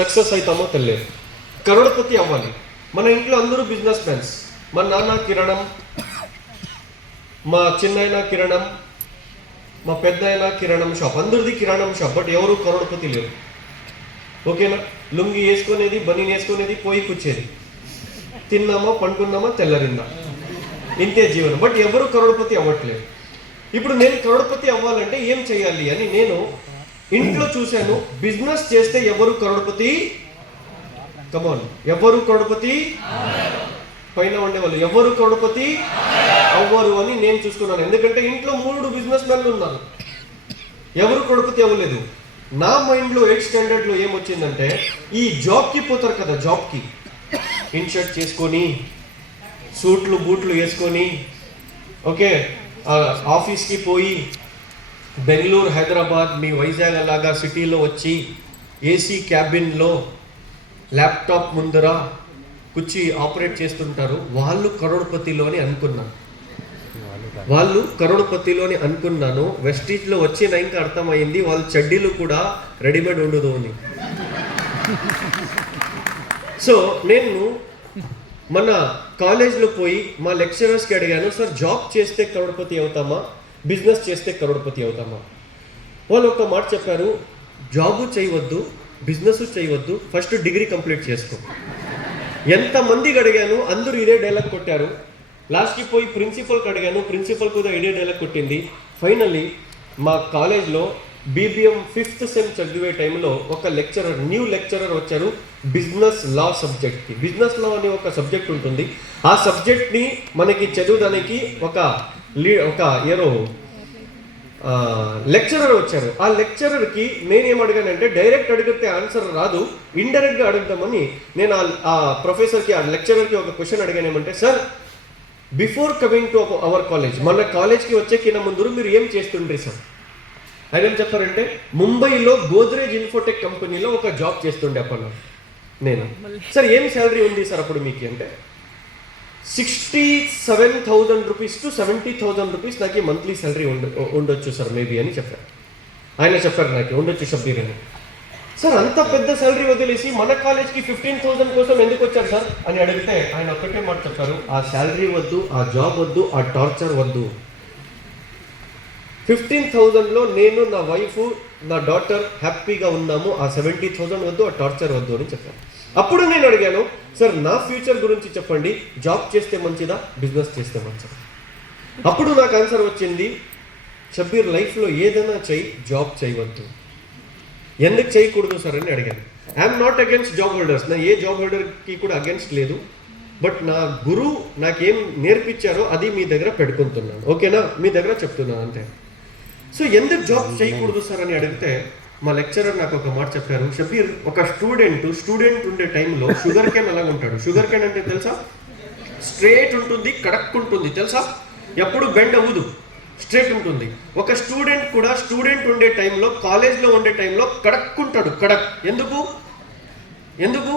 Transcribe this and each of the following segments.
Success అవుతామో తెలియదు. కరోడపతి అవ్వాలి. మన ఇంట్లో అందరూ బిజినెస్ మ్యాన్స్. మా నాన్న కిరణం, మా చిన్నైన కిరణం, మా పెద్ద అయినా కిరాణం షాప్, అందరిది కిరాణం షాప్. బట్ ఎవరు కరోడపతి లేరు. ఓకేనా? లుంగి వేసుకునేది, బనీని వేసుకునేది, పోయి కూర్చేది, తిన్నామా పండుకున్నామా తెల్లరిందా, ఇంతే జీవనం. బట్ ఎవరు కరోడపతి అవ్వట్లేదు. ఇప్పుడు నేను కరోడపతి అవ్వాలంటే ఏం చేయాలి అని నేను ఇంట్లో చూశాను. బిజినెస్ చేస్తే ఎవరు కరోడపతి? కమాన్, ఎవరు కరోడపతి? పైన ఉండేవాళ్ళు ఎవరు కరోడపతి అవ్వరు అని నేను చూసుకున్నాను. ఎందుకంటే ఇంట్లో 3 బిజినెస్ మ్యాన్లు ఉన్నారు, ఎవరు కరోడపతి అవ్వలేదు. నా మైండ్లో 8th స్టాండర్డ్లో ఏమొచ్చిందంటే, ఈ జాబ్కి పోతారు కదా, జాబ్కి ఇన్షర్ట్ చేసుకొని, సూట్లు బూట్లు వేసుకొని, ఓకే, ఆఫీస్కి పోయి బెంగళూరు, హైదరాబాద్, మీ వైజాగ్ అలాగా సిటీలో వచ్చి ఏసీ క్యాబిన్లో ల్యాప్టాప్ ముందర కూర్చి ఆపరేట్ చేస్తుంటారు. వాళ్ళు కరోడపతిలోని అనుకున్నాను. వాళ్ళు కరోడపతిలోని అనుకున్నాను. వెస్టీజ్లో వచ్చిన ఇంకా అర్థమైంది వాళ్ళ చెడ్డీలు కూడా రెడీమేడ్ ఉండదు అని. సో నేను మన కాలేజ్లో పోయి మా లెక్చరర్స్కి అడిగాను, సార్ జాబ్ చేస్తే కరోడపతి అవుతామా, బిజినెస్ చేస్తే కరోడపతి అవుతామా? వాళ్ళు ఒక మాట చెప్పారు, జాబు చేయవద్దు, బిజినెస్ చేయవద్దు, ఫస్ట్ డిగ్రీ కంప్లీట్ చేసుకో. ఎంతమందికి అడిగాను, అందరూ ఇదే డైలాగ్ కొట్టారు. లాస్ట్కి పోయి ప్రిన్సిపల్కి అడిగాను, ప్రిన్సిపల్ కూడా ఇదే డైలాగ్ కొట్టింది. ఫైనల్లీ మా కాలేజ్లో BBM 5th సెమ్ చదివే టైంలో ఒక లెక్చరర్, న్యూ లెక్చరర్ వచ్చారు బిజినెస్ లా సబ్జెక్ట్కి. బిజినెస్ లా అని ఒక సబ్జెక్ట్ ఉంటుంది. ఆ సబ్జెక్ట్ని మనకి చదవడానికి ఒక ఏరో లెక్చరర్ వచ్చారు. ఆ లెక్చరర్కి నేనేం అడిగానంటే, డైరెక్ట్ అడిగితే ఆన్సర్ రాదు, ఇండైరెక్ట్గా అడుగుదామని నేను ఆ ప్రొఫెసర్కి, ఆ లెక్చరర్కి ఒక క్వశ్చన్ అడిగాను. ఏమంటే, sir before coming to our college, మన కాలేజ్కి వచ్చేకిన ముందు మీరు ఏం చేస్తుండ్రి సార్? ఆయన ఏం చెప్పారంటే, ముంబైలో గోద్రేజ్ ఇన్ఫోటెక్ కంపెనీలో ఒక జాబ్ చేస్తుండే అప్పుడు నేను. సార్ ఏం శాలరీ ఉంది సార్ అప్పుడు మీకు అంటే, 67,000 రూపీస్ టు 70,000 రూపీస్ నాకు మంత్లీ శాలరీ ఉండొచ్చు సార్ మేబీ అని చెప్పారు. ఆయన చెప్పారు నాకు ఉండొచ్చు షబ్బీర్ అని. సార్ అంత పెద్ద శాలరీ వదిలేసి మన కాలేజ్కి 15,000 కోసం ఎందుకు వచ్చారు సార్ అని అడిగితే ఆయన ఒక్కటే మాట చెప్పారు, ఆ శాలరీ వద్దు, ఆ జాబ్ వద్దు, ఆ టార్చర్ వద్దు. 15,000లో నేను, నా వైఫ్, నా డాటర్ హ్యాపీగా ఉన్నాము, ఆ 70,000 వద్దు, ఆ టార్చర్ వద్దు అని చెప్పారు. అప్పుడు నేను అడిగాను, సార్ నా ఫ్యూచర్ గురించి చెప్పండి, జాబ్ చేస్తే మంచిదా, బిజినెస్ చేస్తే మంచిదా? అప్పుడు నాకు ఆన్సర్ వచ్చింది, షబ్బీర్ లైఫ్లో ఏదైనా చెయ్యి, జాబ్ చేయవద్దు. ఎందుకు చేయకూడదు సార్ అని అడిగాను. I'm not against job holders, నా ఏ జాబ్ హోల్డర్కి కూడా అగేన్స్ట్ లేదు. బట్ నా గురువు నాకేం నేర్పించారో అది మీ దగ్గర పెట్టుకుంటున్నాను, ఓకేనా? మీ దగ్గర చెప్తున్నాను అంతే. సో ఎందుకు జాబ్ చేయకూడదు సార్ అని అడిగితే మా లెక్చరర్ నాకు ఒక మాట చెప్పారు, షబ్బీర్ ఒక స్టూడెంట్ ఉండే టైంలో షుగర్ కేన్ అలాగ ఉంటాడు. షుగర్ కేన్ అంటే తెలుసా? స్ట్రేట్ ఉంటుంది, కడక్ ఉంటుంది, తెలుసా? ఎప్పుడు బెండ్ అవ్వదు, స్ట్రేట్ ఉంటుంది. ఒక స్టూడెంట్ కూడా స్టూడెంట్ ఉండే టైంలో, కాలేజ్లో ఉండే టైంలో కడక్కుంటాడు. ఎందుకు?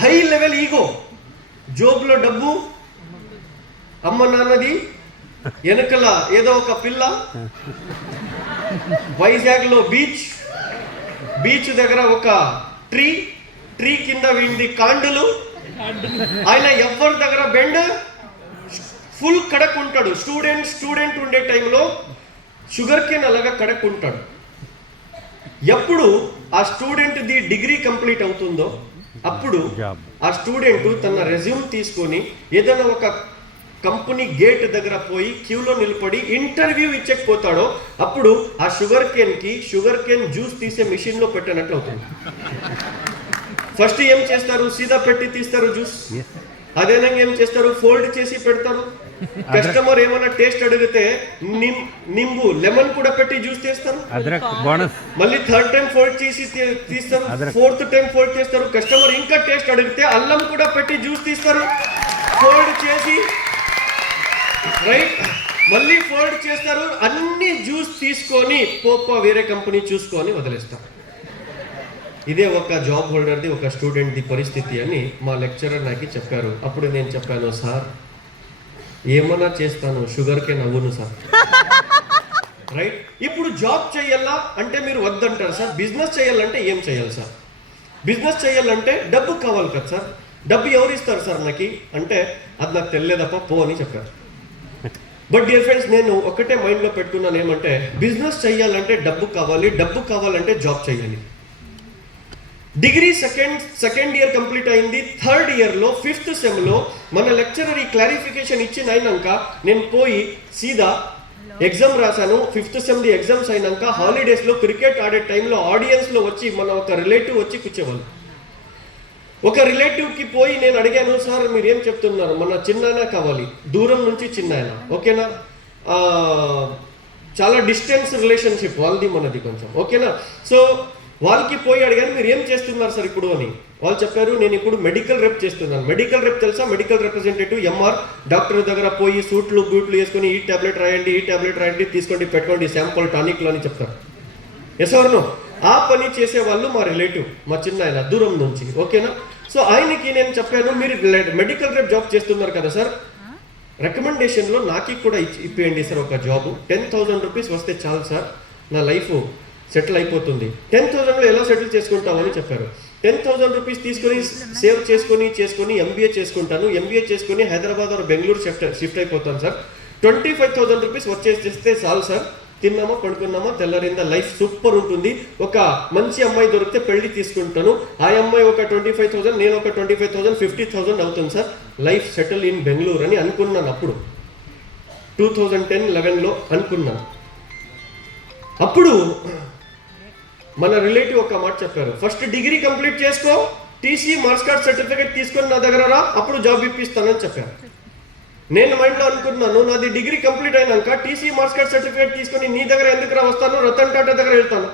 హై లెవెల్ ఈగో, జోబులో డబ్బు, అమ్మ నాన్నది, వెనకల ఏదో ఒక పిల్ల, వైజాగ్లో బీచ్ దగ్గర ఒక ట్రీ కింద వీంది కాండులు. ఆయన ఎవరి దగ్గర బెండ్, ఫుల్ కడక్ ఉంటాడు. స్టూడెంట్ ఉండే టైంలో షుగర్ కేన్ అలాగా కడక్ ఉంటాడు. ఎప్పుడు ఆ స్టూడెంట్ది డిగ్రీ కంప్లీట్ అవుతుందో అప్పుడు ఆ స్టూడెంట్ తన రెజ్యూమ్ తీసుకొని ఏదైనా ఒక కంపెనీ గేట్ దగ్గర పోయి క్యూలో నిలబడి ఇంటర్వ్యూ ఇచ్చకపోతాడో అప్పుడు ఆ షుగర్ కేన్ జ్యూస్ తీసే మిషన్లో పెట్టినట్లు అవుతుంది. ఫస్ట్ ఏం చేస్తారు, సీదా పెట్టి తీస్తారు జ్యూస్. అదేనా ఏం చేస్తారు, ఫోల్డ్ చేసి పెడతారు. కస్టమర్ ఏమైనా టేస్ట్ అడిగితే నింబు, లెమన్ కూడా పెట్టి జ్యూస్ తీస్తారు. మళ్ళీ 3rd టైం ఫోల్డ్ చేసి తీస్తారు, 4th టైం ఫోల్డ్ చేస్తారు. కస్టమర్ ఇంకా టేస్ట్ అడిగితే అల్లం కూడా పెట్టి జ్యూస్ తీస్తారు, ఫోల్డ్ చేసి, రైట్, మళ్ళీ ఫోల్డ్ చేస్తారు. అన్ని జ్యూస్ తీసుకొని వేరే కంపెనీ చూసుకొని వదిలేస్తారు. ఇదే ఒక జాబ్ హోల్డర్ది, ఒక స్టూడెంట్ది పరిస్థితి అని మా లెక్చరర్ నాకు చెప్పారు. అప్పుడు నేను చెప్పాను, సార్ ఏమన్నా చేస్తాను, షుగర్ కేన్ అవ్వను సార్. రైట్, ఇప్పుడు జాబ్ చేయాలా అంటే మీరు వద్దంటారు సార్, బిజినెస్ చేయాలంటే ఏం చేయాలి సార్? బిజినెస్ చేయాలంటే డబ్బు కావాలి కదా సార్, డబ్బు ఎవరు ఇస్తారు సార్ నాకు అంటే అది నాకు తెలియదప్ప పో అని చెప్పారు. బట్ డియర్ ఫ్రెండ్స్, నేను ఒకటే మైండ్లో పెట్టుకున్నాను ఏమంటే బిజినెస్ చేయాలంటే డబ్బు కావాలి, డబ్బు కావాలంటే జాబ్ చేయాలి. డిగ్రీ సెకండ్ ఇయర్ కంప్లీట్ అయింది. థర్డ్ ఇయర్లో 5th సెమ్లో మన లెక్చరర్ ఈ క్లారిఫికేషన్ ఇచ్చిన అయినాక నేను పోయి సీదా ఎగ్జామ్ రాశాను. 5th సెమ్ది ఎగ్జామ్స్ అయినాక హాలిడేస్లో క్రికెట్ ఆడే టైంలో ఆడియన్స్లో వచ్చి మన ఒక రిలేటివ్ వచ్చి కూర్చోవాలి. ఒక రిలేటివ్కి పోయి నేను అడిగాను, సార్ మీరు ఏం చెప్తున్నారు, మన చిన్నాయన కావాలి, దూరం నుంచి చిన్నాయన, ఓకేనా, చాలా డిస్టెన్స్ రిలేషన్షిప్ వాళ్ళది మనది కొంచెం, ఓకేనా. సో వాళ్ళకి పోయి అడిగాను, మీరు ఏం చేస్తున్నారు సార్ ఇప్పుడు అని. వాళ్ళు చెప్పారు, నేను ఇప్పుడు మెడికల్ రెప్ చేస్తున్నాను. మెడికల్ రెప్ తెలుసా? మెడికల్ రిప్రజెంటేటివ్, ఎంఆర్, డాక్టర్ దగ్గర పోయి సూట్లు బూట్లు వేసుకొని ఈ ట్యాబ్లెట్ రాయండి తీసుకోండి పెట్టుకోండి శాంపుల్ టానిక్లు అని చెప్తారు. Yes or no? ఆ పని చేసేవాళ్ళు మా రిలేటివ్, మా చిన్నాయన దూరం నుంచి, ఓకేనా. సో ఆయనకి నేను చెప్పాను, మీరు మెడికల్ రేపు జాబ్ చేస్తున్నారు కదా సార్, రికమెండేషన్లో నాకు కూడా ఇప్పియండి సార్ ఒక జాబ్, 10,000 రూపీస్ వస్తే చాలు సార్, నా లైఫ్ సెటిల్ అయిపోతుంది. 10,000లో ఎలా సెటిల్ చేసుకుంటావు అని చెప్పారు. 10,000 రూపీస్ తీసుకొని సేవ్ చేసుకొని ఎంబీఏ చేసుకుంటాను. ఎంబీఏ చేసుకొని హైదరాబాద్ ఆర్ బెంగళూరు షిఫ్ట్ అయిపోతాను సార్. 25,000 రూపీస్ వచ్చేస్తే చాలు సార్, తిన్నామా పడుకున్నామా తెల్లరిందా, లైఫ్ సూపర్ ఉంటుంది. ఒక మంచి అమ్మాయి దొరికితే పెళ్లి తీసుకుంటాను. ఆ అమ్మాయి ఒక 25,000, నేను ఒక 25,000, 50,000 అవుతుంది sir, life settle in Bengaluru అని అనుకున్నాను. అప్పుడు 2010-11లో అనుకున్నాను. అప్పుడు మన రిలేటివ్ ఒక మాట చెప్పారు, ఫస్ట్ డిగ్రీ కంప్లీట్ చేసుకో, టీసీ మార్క్స్ కార్డ్ సర్టిఫికేట్ తీసుకొని నా దగ్గర రా, అప్పుడు జాబ్ ఇప్పిస్తానని చెప్పారు. నేను మైండ్లో అనుకుంటున్నాను, నాది డిగ్రీ కంప్లీట్ అయినాక టీసీ మార్క్స్ కార్డ్ సర్టిఫికేట్ తీసుకొని నీ దగ్గర ఎందుకు రా వస్తాను, రతన్ టాటా దగ్గర వెళ్తాను,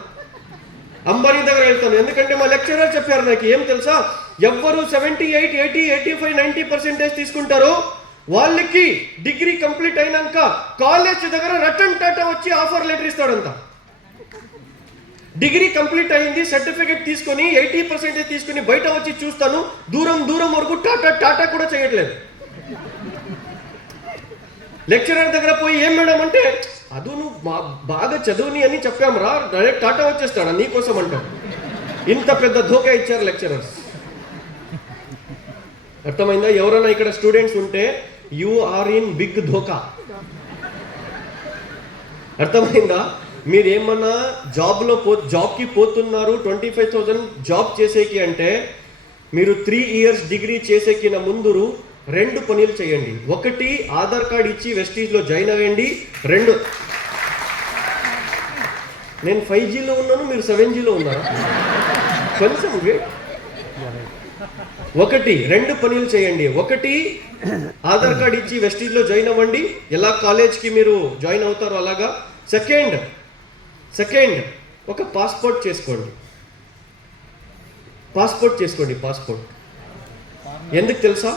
అంబానీ దగ్గర వెళ్తాను. ఎందుకంటే మా లెక్చరర్ చెప్పారు నాకు, ఏం తెలుసా, ఎవ్వరు 78, 80, 85, 90% తీసుకుంటారో వాళ్ళకి డిగ్రీ కంప్లీట్ అయినాక కాలేజ్ దగ్గర రతన్ టాటా వచ్చి ఆఫర్ లెటర్ ఇస్తాడంట. డిగ్రీ కంప్లీట్ అయింది, సర్టిఫికేట్ తీసుకొని 80% తీసుకుని బయట వచ్చి చూస్తాను, దూరం వరకు టాటా కూడా చేయట్లేదు. లెక్చరర్ దగ్గర పోయి ఏం మేడం అంటే, అదు నువ్వు బాగా చదువుని అని చెప్పాంరా, డైరెక్ట్ టాటా వచ్చేస్తాడా నీకోసం అంటాం. ఇంత పెద్ద ధోకా ఇచ్చారు లెక్చరర్స్. అర్థమైందా? ఎవరైనా ఇక్కడ స్టూడెంట్స్ ఉంటే యు ఆర్ ఇన్ బిగ్ ధోకా. అర్థమైందా? మీరేమన్నా జాబ్కి పోతున్నారు, 25,000 జాబ్ చేసేకి అంటే మీరు 3 ఇయర్స్ డిగ్రీ చేసేకి ముందు 2 పనులు చేయండి. ఒకటి, ఆధార్ కార్డ్ ఇచ్చి వెస్టీజ్లో జాయిన్ అవ్వండి. 2, నేను 5Gలో ఉన్నాను, మీరు 7Gలో ఉన్నారా? కొంచెం 2 పనులు చేయండి. ఒకటి, ఆధార్ కార్డ్ ఇచ్చి వెస్టీజ్లో జాయిన్ అవ్వండి, ఎలా కాలేజ్కి మీరు జాయిన్ అవుతారో అలాగా. సెకండ్ ఒక పాస్పోర్ట్ చేసుకోండి. పాస్పోర్ట్ ఎందుకు తెలుసా?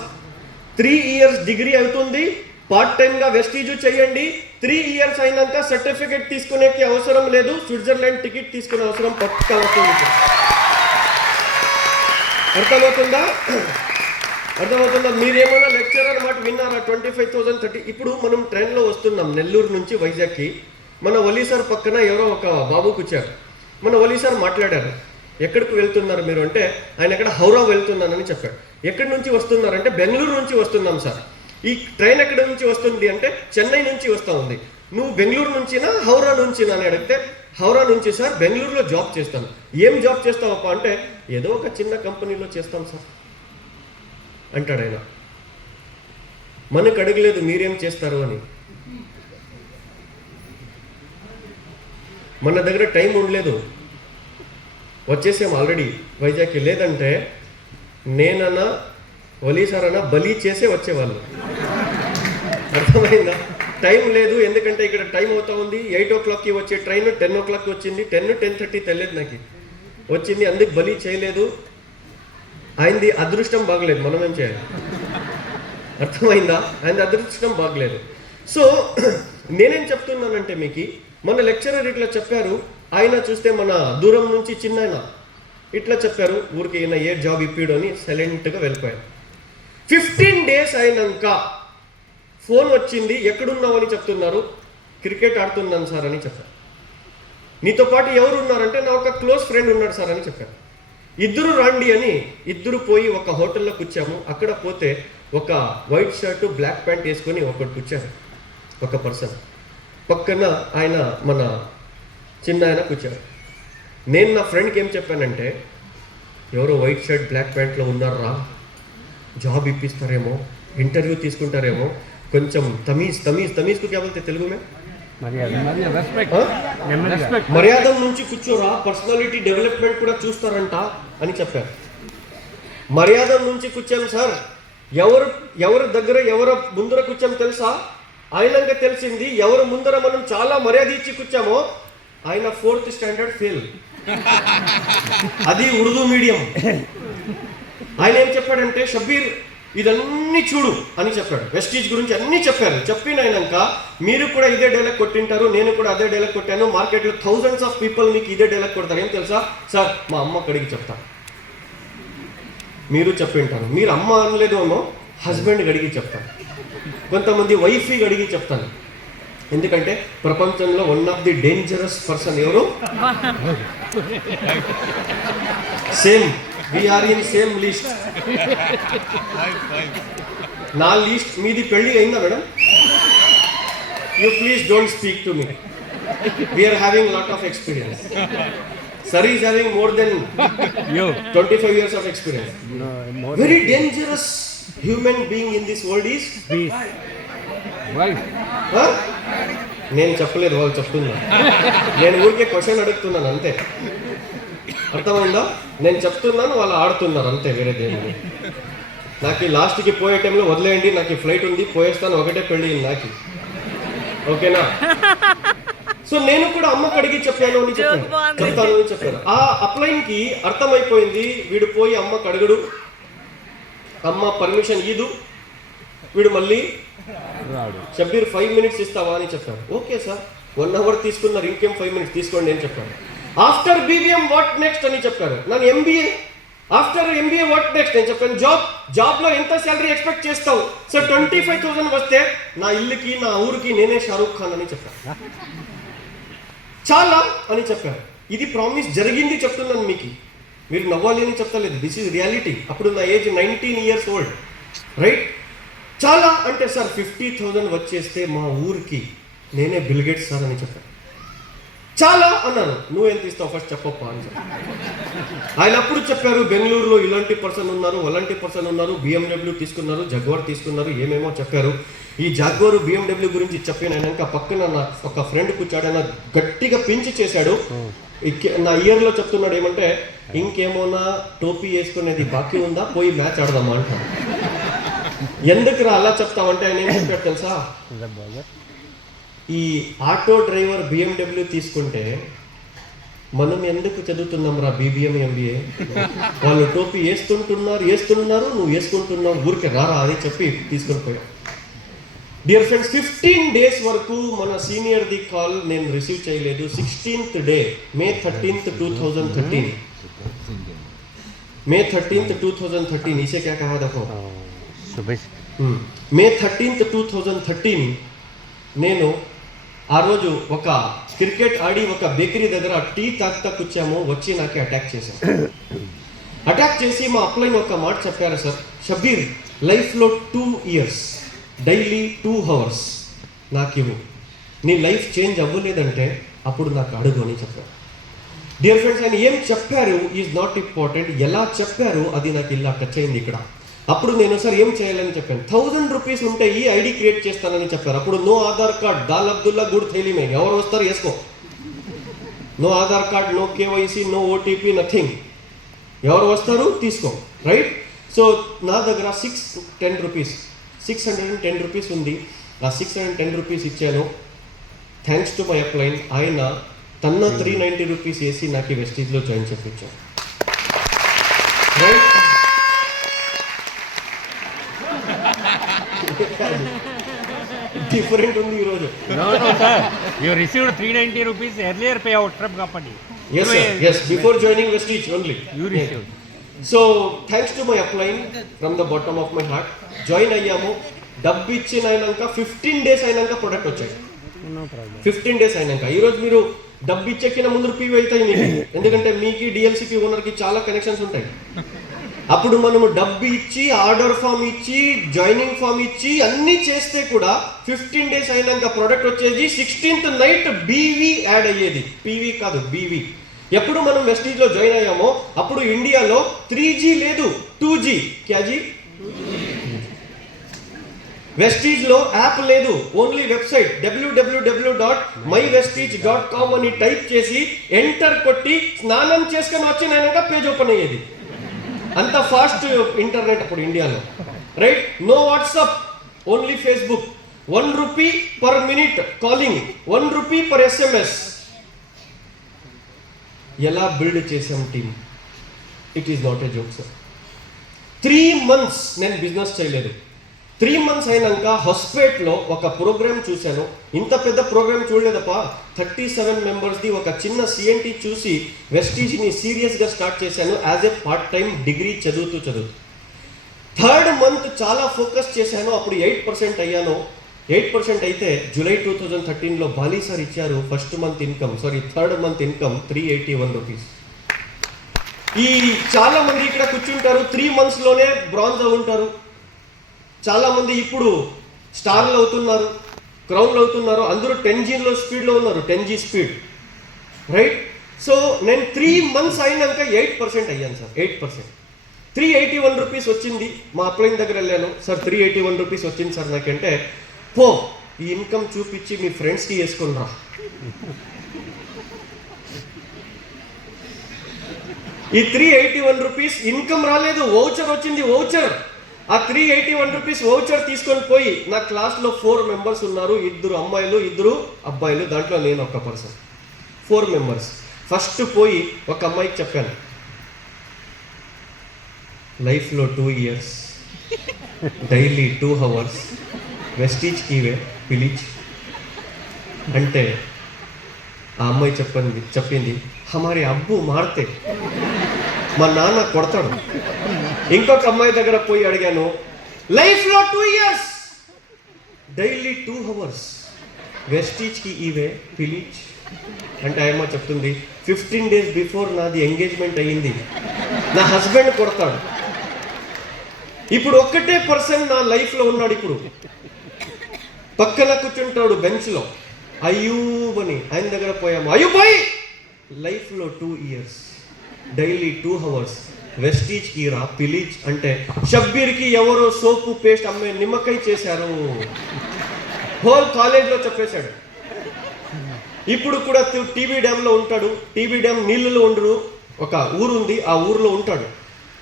3 ఇయర్స్ డిగ్రీ అవుతుంది, పార్ట్ టైంగా వెస్టీజ్ చేయండి. 3 ఇయర్స్ అయినాక సర్టిఫికేట్ తీసుకునేకి అవసరం లేదు, స్విట్జర్లాండ్ టికెట్ తీసుకునే అవసరం పక్కా వస్తుంది. అర్థమవుతుందా? మీరేమన్నా లెక్చరర్ మాట విన్నారా? 25,000, 30. ఇప్పుడు మనం ట్రైన్లో వస్తున్నాం నెల్లూరు నుంచి వైజాగ్కి. మన వలీ సార్ పక్కన ఎవరో ఒక బాబు కూర్చారు. మన వలీ సార్ మాట్లాడారు, ఎక్కడికి వెళ్తున్నారు మీరు అంటే, ఆయన ఎక్కడ హౌరా వెళ్తున్నానని చెప్పాడు. ఎక్కడి నుంచి వస్తున్నారంటే, బెంగళూరు నుంచి వస్తున్నాం సార్. ఈ ట్రైన్ ఎక్కడి నుంచి వస్తుంది అంటే, చెన్నై నుంచి వస్తూ ఉంది. నువ్వు బెంగళూరు నుంచినా హౌరా నుంచినా అని అడిగితే, హౌరా నుంచి సార్, బెంగళూరులో జాబ్ చేస్తాను. ఏం జాబ్ చేస్తావప్ప అంటే, ఏదో ఒక చిన్న కంపెనీలో చేస్తాం సార్ అంటాడు ఆయన. మనకు అడగలేదు మీరేం చేస్తారు అని. మన దగ్గర టైం ఉండలేదు, వచ్చేసాం ఆల్రెడీ వైజాగ్కి. లేదంటే నేనన్నా వలీసారన్నా బలి చేసే వచ్చేవాళ్ళు. అర్థమైందా? టైం లేదు, ఎందుకంటే ఇక్కడ టైం అవుతా ఉంది. 8 o'clockకి వచ్చే ట్రైన్ 10 o'clockకి వచ్చింది. 10-10:30 తెలియదు నాకు వచ్చింది, అందుకు బలి చేయలేదు. ఆయనది అదృష్టం బాగలేదు, మనం ఏం చేయాలి? అర్థమైందా? ఆయనది అదృష్టం బాగలేదు. సో నేనేం చెప్తున్నానంటే, మీకు మన లెక్చరర్ ఇట్లా చెప్పారు, ఆయన చూస్తే మన దూరం నుంచి చిన్నాయన ఇట్లా చెప్పారు, ఊరికి ఈయన ఏ జాబ్ ఇప్పిడు అని సైలెంట్గా వెళ్ళిపోయారు. 15 days అయినాక ఫోన్ వచ్చింది, ఎక్కడున్నావు అని చెప్తున్నారు. క్రికెట్ ఆడుతున్నాను సార్ అని చెప్పారు. నీతో పాటు ఎవరు ఉన్నారంటే, నా ఒక క్లోజ్ ఫ్రెండ్ ఉన్నాడు సార్ అని చెప్పారు. ఇద్దరు రండి అని ఇద్దరు పోయి ఒక హోటల్లో కూర్చాము. అక్కడ పోతే ఒక వైట్ షర్టు బ్లాక్ ప్యాంట్ వేసుకొని ఒకటి కూర్చారు, ఒక పర్సన్. పక్కన ఆయన మన చిన్న ఆయన కూర్చారు. నేను నా ఫ్రెండ్కి ఏం చెప్పానంటే, ఎవరో వైట్ షర్ట్ బ్లాక్ ప్యాంట్లో ఉన్నారా, జాబ్ ఇప్పిస్తారేమో, ఇంటర్వ్యూ తీసుకుంటారేమో, కొంచెం తమీజ్కు क्या बोलते తెలుగు में మర్యాద నుంచి కూర్చోరా, పర్సనాలిటీ డెవలప్మెంట్ కూడా చూస్తారంట అని చెప్పారు. మర్యాద నుంచి కూర్చాను సార్. ఎవరు దగ్గర ఎవరు ముందర కూర్చాము తెలుసా? ఆయనగా తెలిసింది ఎవరు ముందర మనం చాలా మర్యాద ఇచ్చి కూర్చామో ఆయన 4th స్టాండర్డ్ ఫెయిల్, అది ఉర్దూ మీడియం. ఆయన ఏం చెప్పాడంటే, షబ్బీర్ ఇదన్నీ చూడు అని చెప్పాడు. వెస్టీజ్ గురించి అన్నీ చెప్పారు. చెప్పినాక మీరు కూడా ఇదే డైలాగ్ కొట్టింటారు, నేను కూడా అదే డైలాగ్ కొట్టాను. మార్కెట్లో థౌజండ్స్ ఆఫ్ పీపుల్ మీకు ఇదే డైలాగ్ కొడతారు. ఏం తెలుసా సార్, మా అమ్మ కడిగి చెప్తా. మీరు చెప్పింటారు, మీరు అమ్మ అనలేదు ఏమో, హస్బెండ్ అడిగి చెప్తాను, కొంతమంది వైఫీ అడిగి చెప్తాను. ఎందుకంటే ప్రపంచంలో one of the dangerous person ఎవరు? Same we are in same list. నా లిస్ట్ మీది పెళ్లి అయిందా madam? You please don't speak to me. We are having lot of experience. Sir is having more than 25 years of experience. Very dangerous human being in this world is wife. నేను చెప్పలేదు, వాళ్ళు చెప్తున్నా. నేను ఊరికే క్వశ్చన్ అడుగుతున్నాను అంతే. అర్థమైందా? నేను చెప్తున్నాను, వాళ్ళు ఆడుతున్నారు అంతే, వేరే దేని. నాకు లాస్ట్కి పోయే టైంలో వదిలేయండి, నాకు ఫ్లైట్ ఉంది, పోయేస్తాను, ఒకటే పెళ్ళి నాకు. ఓకేనా? సో నేను కూడా అమ్మకు అడిగి చెప్తాను అని చెప్పాను. ఆ అప్లైన్కి అర్థమైపోయింది, వీడు పోయి అమ్మకు అడగడు, అమ్మ పర్మిషన్ ఇదు, వీడు మళ్ళీ షబ్బీర్ 5 minutes ఇస్తావా అని చెప్పాను. ఓకే సార్, 1 hour తీసుకున్నారు, ఇంకేం 5 minutes తీసుకోండి అని చెప్పాను. ఆఫ్టర్ బీబీఎం వాట్ నెక్స్ట్ అని చెప్పారు. నన్ను MBA, after MBA what next అని చెప్పాను. జాబ్లో ఎంత శాలరీ ఎక్స్పెక్ట్ చేస్తావు? సార్ 25,000 వస్తే నా ఇల్లుకి నా ఊరికి నేనే షారూక్ ఖాన్ అని చెప్పాను. చాలా అని చెప్పారు. ఇది ప్రామిస్ జరిగింది చెప్తున్నాను మీకు, మీరు నవ్వాలి అని చెప్తలేదు. This is reality. అప్పుడు నా ఏజ్ 19 years old, రైట్? చాలా అంటే సార్ 50,000 వచ్చేస్తే మా ఊరికి నేనే బిల్గేట్స్ సార్ అని చెప్పాను. చాలా అన్నాను. నువ్వు ఎంత ఇస్తావు ఫస్ట్ చెప్పప్పా అని చెప్పాను. ఆయన అప్పుడు చెప్పారు, బెంగళూరులో ఇలాంటి పర్సన్ ఉన్నారు, అలాంటి పర్సన్ ఉన్నారు, BMW తీసుకున్నారు, జగ్వార్ తీసుకున్నారు, ఏమేమో చెప్పారు. ఈ జాగ్వారు BMW గురించి చెప్పినాక పక్కన నా ఒక ఫ్రెండ్ కూర్చాడు, ఆయన గట్టిగా పించి చేశాడు. నా ఇయర్లో చెప్తున్నాడు ఏమంటే, ఇంకేమోనా టోపీ వేసుకునేది బాకీ ఉందా, పోయి మ్యాచ్ ఆడదామా అంటాడు. ఎందుకురా అలా చెప్తామంటే ఆయన ఏం చెప్పాడు తెలుసా? ఈ ఆటో డ్రైవర్ BMW తీసుకుంటే మనం ఎందుకు చదువుతున్నాం రా BBM MBA? వాళ్ళు టోపీ వేస్తున్నారు, నువ్వు వేసుకుంటున్నావు, ఊరికే రారా అని చెప్పి తీసుకొని పోయావు. డియర్ ఫ్రెండ్స్, 15 days వరకు మన సీనియర్ది కాల్ నేను రిసీవ్ చేయలేదు. 16th day, May 13th, 2013. May 13th, 2013. इसे क्या कहा देखो, May 13th, 2013 నేను ఆ రోజు ఒక క్రికెట్ ఆడి ఒక బేకరీ దగ్గర టీ తాగుతా కూర్చాము, వచ్చి నాకు అటాక్ చేశాను. అటాక్ చేసి మా అప్లైన్ ఒక మాట చెప్పారు, సార్ షబ్బీర్ లైఫ్లో 2 years డైలీ 2 hours నాకు ఇవ్వు, నీ లైఫ్ చేంజ్ అవ్వలేదంటే అప్పుడు నాకు అడుగు అని చెప్పారు. డియర్ ఫ్రెండ్స్, ఆయన ఏం చెప్పారు ఈజ్ నాట్ ఇంపార్టెంట్, ఎలా చెప్పారు అది నాకు ఇలా టచ్ అయింది ఇక్కడ. అప్పుడు నేను సార్ ఏం చేయాలని చెప్పాను. 1000 rupees ఉంటే ఈ ఐడి క్రియేట్ చేస్తానని చెప్పారు. అప్పుడు నో ఆధార్ కార్డ్, దాల్ అబ్దుల్లా గుడ్ థైలీమే, ఎవరు వస్తారు వేసుకో, no Aadhaar card, no KYC, no OTP, nothing. ఎవరు వస్తారు తీసుకో, రైట్? సో నా దగ్గర 610 rupees ఉంది. ఆ 610 rupees ఇచ్చాను. Thanks to my upline. ఆయన తన 390 rupees వేసి నాకు వెస్టీజ్లో జాయిన్ చేయించాను, రైట్? డిఫరెంట్ ఉంది ఈ రోజు. No sir, you received 390 rupees earlier payout from company. Yes, before joining Vestige only You received. So thanks to my upline from the bottom of my heart. Join అయ్యాము. డబ్బు ఇచ్చిన అయినాక 15 days అయినాక product వచ్చాయి. 15 days అయినాక. ఈరోజు మీరు డబ్బు ఇచ్చెక్కిన ముందు పీవీ అవుతాయి మీకు, ఎందుకంటే మీకు డిఎల్సిపి ఓనర్కి చాలా కనెక్షన్స్ ఉంటాయి. అప్పుడు మనము డబ్బు ఇచ్చి ఆర్డర్ ఫామ్ ఇచ్చి జాయినింగ్ ఫామ్ ఇచ్చి అన్నీ చేస్తే కూడా 15 days అయినాక ప్రోడక్ట్ వచ్చేది. 16th నైట్ బీవీ యాడ్ అయ్యేది, పీవీ కాదు బీవీ. ఎప్పుడు మనం వెస్టీజ్లో జాయిన్ అయ్యామో అప్పుడు ఇండియాలో 3G లేదు, 2G. క్యాజీ వెస్టీజ్లో యాప్ లేదు, ఓన్లీ వెబ్సైట్ www.mywestige.com అని టైప్ చేసి ఎంటర్ కొట్టి స్నానం చేసుకొని వచ్చినాక పేజ్ ఓపెన్ అయ్యేది. అంత ఫాస్ట్ ఇంటర్నెట్ అప్పుడు ఇండియాలో, right? No WhatsApp, only Facebook. 1 rupee per minute calling, 1 rupee per SMS. ఎలా బిల్డ్ చేసాం team, it is not a joke sir. 3 months నేను బిజినెస్ చేయలేదు. 3 months అయినాక హాస్పేట్లో ఒక ప్రోగ్రామ్ చూశాను. ఇంత పెద్ద ప్రోగ్రామ్ చూడలేదప్ప. 37 members ఒక చిన్న CNT చూసి వెస్టీజ్ని సీరియస్గా స్టార్ట్ చేశాను as a part time degree చదువుతూ. 3rd month చాలా ఫోకస్ చేశాను. అప్పుడు 8% అయ్యాను. 8% అయితే జూలై 2013లో బాలీ సార్ ఇచ్చారు first month income, sorry 3rd month income 381 rupees. ఈ చాలా మంది ఇక్కడ కూర్చుంటారు 3 monthsలోనే బ్రాంజ్ అవుంటారు. చాలా మంది ఇప్పుడు స్టార్లు అవుతున్నారు, క్రౌన్లు అవుతున్నారు. అందరూ 10Gలో స్పీడ్లో ఉన్నారు, 10G స్పీడ్, రైట్? సో నేను 3 months అయినాక 8% అయ్యాను సార్. 8%, 381 rupees వచ్చింది. మా అప్లైన్ దగ్గర వెళ్ళాను, సార్ 381 rupees వచ్చింది సార్ నాకంటే, పో ఈ ఇన్కమ్ చూపించి మీ ఫ్రెండ్స్కి వేసుకొని రా. ఈ 381 rupees ఇన్కమ్ రాలేదు, వౌచర్ వచ్చింది. వౌచర్, ఆ 381 rupees వౌచర్ తీసుకొని పోయి నా క్లాస్లో 4 members ఉన్నారు, 2 అమ్మాయిలు 2 అబ్బాయిలు, దాంట్లో నేను ఒక పర్సన్. 4 members. ఫస్ట్ పోయి ఒక అమ్మాయికి చెప్పాను, లైఫ్లో 2 years డైలీ 2 hours వెస్టీజ్కి ఇవే పిలిచ్ అంటే ఆ అమ్మాయి చెప్పింది హమారి అబ్బు మారితే మా నాన్న కొడతాడు. ఇంకొక అమ్మాయి దగ్గర పోయి అడిగాను, లైఫ్లో 2 years డైలీ 2 hours వెస్టీజ్కి ఇవే పిలిచ్ అంటే ఆ అమ్మాయి చెప్తుంది 15 days బిఫోర్ నాది ఎంగేజ్మెంట్ అయ్యింది, నా హస్బెండ్ కొడతాడు. ఇప్పుడు ఒక్కటే పర్సన్ నా లైఫ్లో ఉన్నాడు. ఇప్పుడు పక్కన కూర్చుంటాడు బెంచ్లో, అయ్యూబ్ అని, ఆయన దగ్గర పోయాము. అయ్యూబాయ్ లైఫ్లో 2 years డైలీ 2 hours వెస్టీజ్కి రా పిలిచ్ అంటే షబ్బీర్కి ఎవరో సోపు పేస్ట్ అమ్మే నిమ్మకాయ చేశారు. హోల్ కాలేజ్లో చెప్పేశాడు. ఇప్పుడు కూడా టీబీ డ్యామ్లో ఉంటాడు. టీబీ డ్యామ్ నీళ్ళలో ఉండరు, ఒక ఊరు ఉంది, ఆ ఊరిలో ఉంటాడు.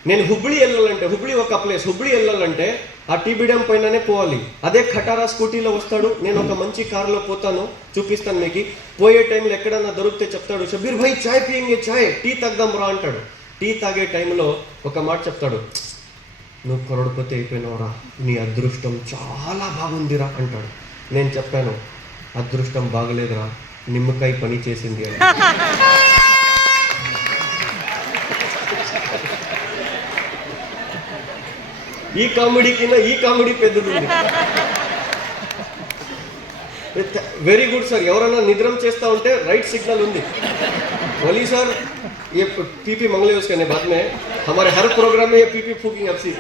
నేను హుబ్లీ వెళ్ళాలంటే, హుబ్లీ ఒక ప్లేస్, హుబ్లీ వెళ్ళాలంటే ఆ టీబీ డ్యామ్ పైననే పోవాలి. అదే ఖటారా స్కూటీలో వస్తాడు, నేను ఒక మంచి కారులో పోతాను, చూపిస్తాను మీకు. పోయే టైంలో ఎక్కడన్నా దొరికితే చెప్తాడు, షబ్బీర్ భాయ్ చాయ్ పియంగే, చాయ్ టీ తాగదాం రా అంటాడు. టీ తాగే టైంలో ఒక మాట చెప్తాడు, నువ్వు కరోడ్పతి అయిపోయినావురా, నీ అదృష్టం చాలా బాగుందిరా అంటాడు. నేను చెప్పాను, అదృష్టం బాగలేదురా, నిమ్మకాయ పని చేసింది అని. ఈ కామెడీ కింద ఈ కామెడీ పెద్దది. Very good sir. ఎవరైనా నిద్రం చేస్తా ఉంటే రైట్ सिग्नल ఉంది. बोली सर ये पीपी मंगले उसके ने बाद में हमारे हर प्रोग्राम में ये पीपी फूकिंग अब सी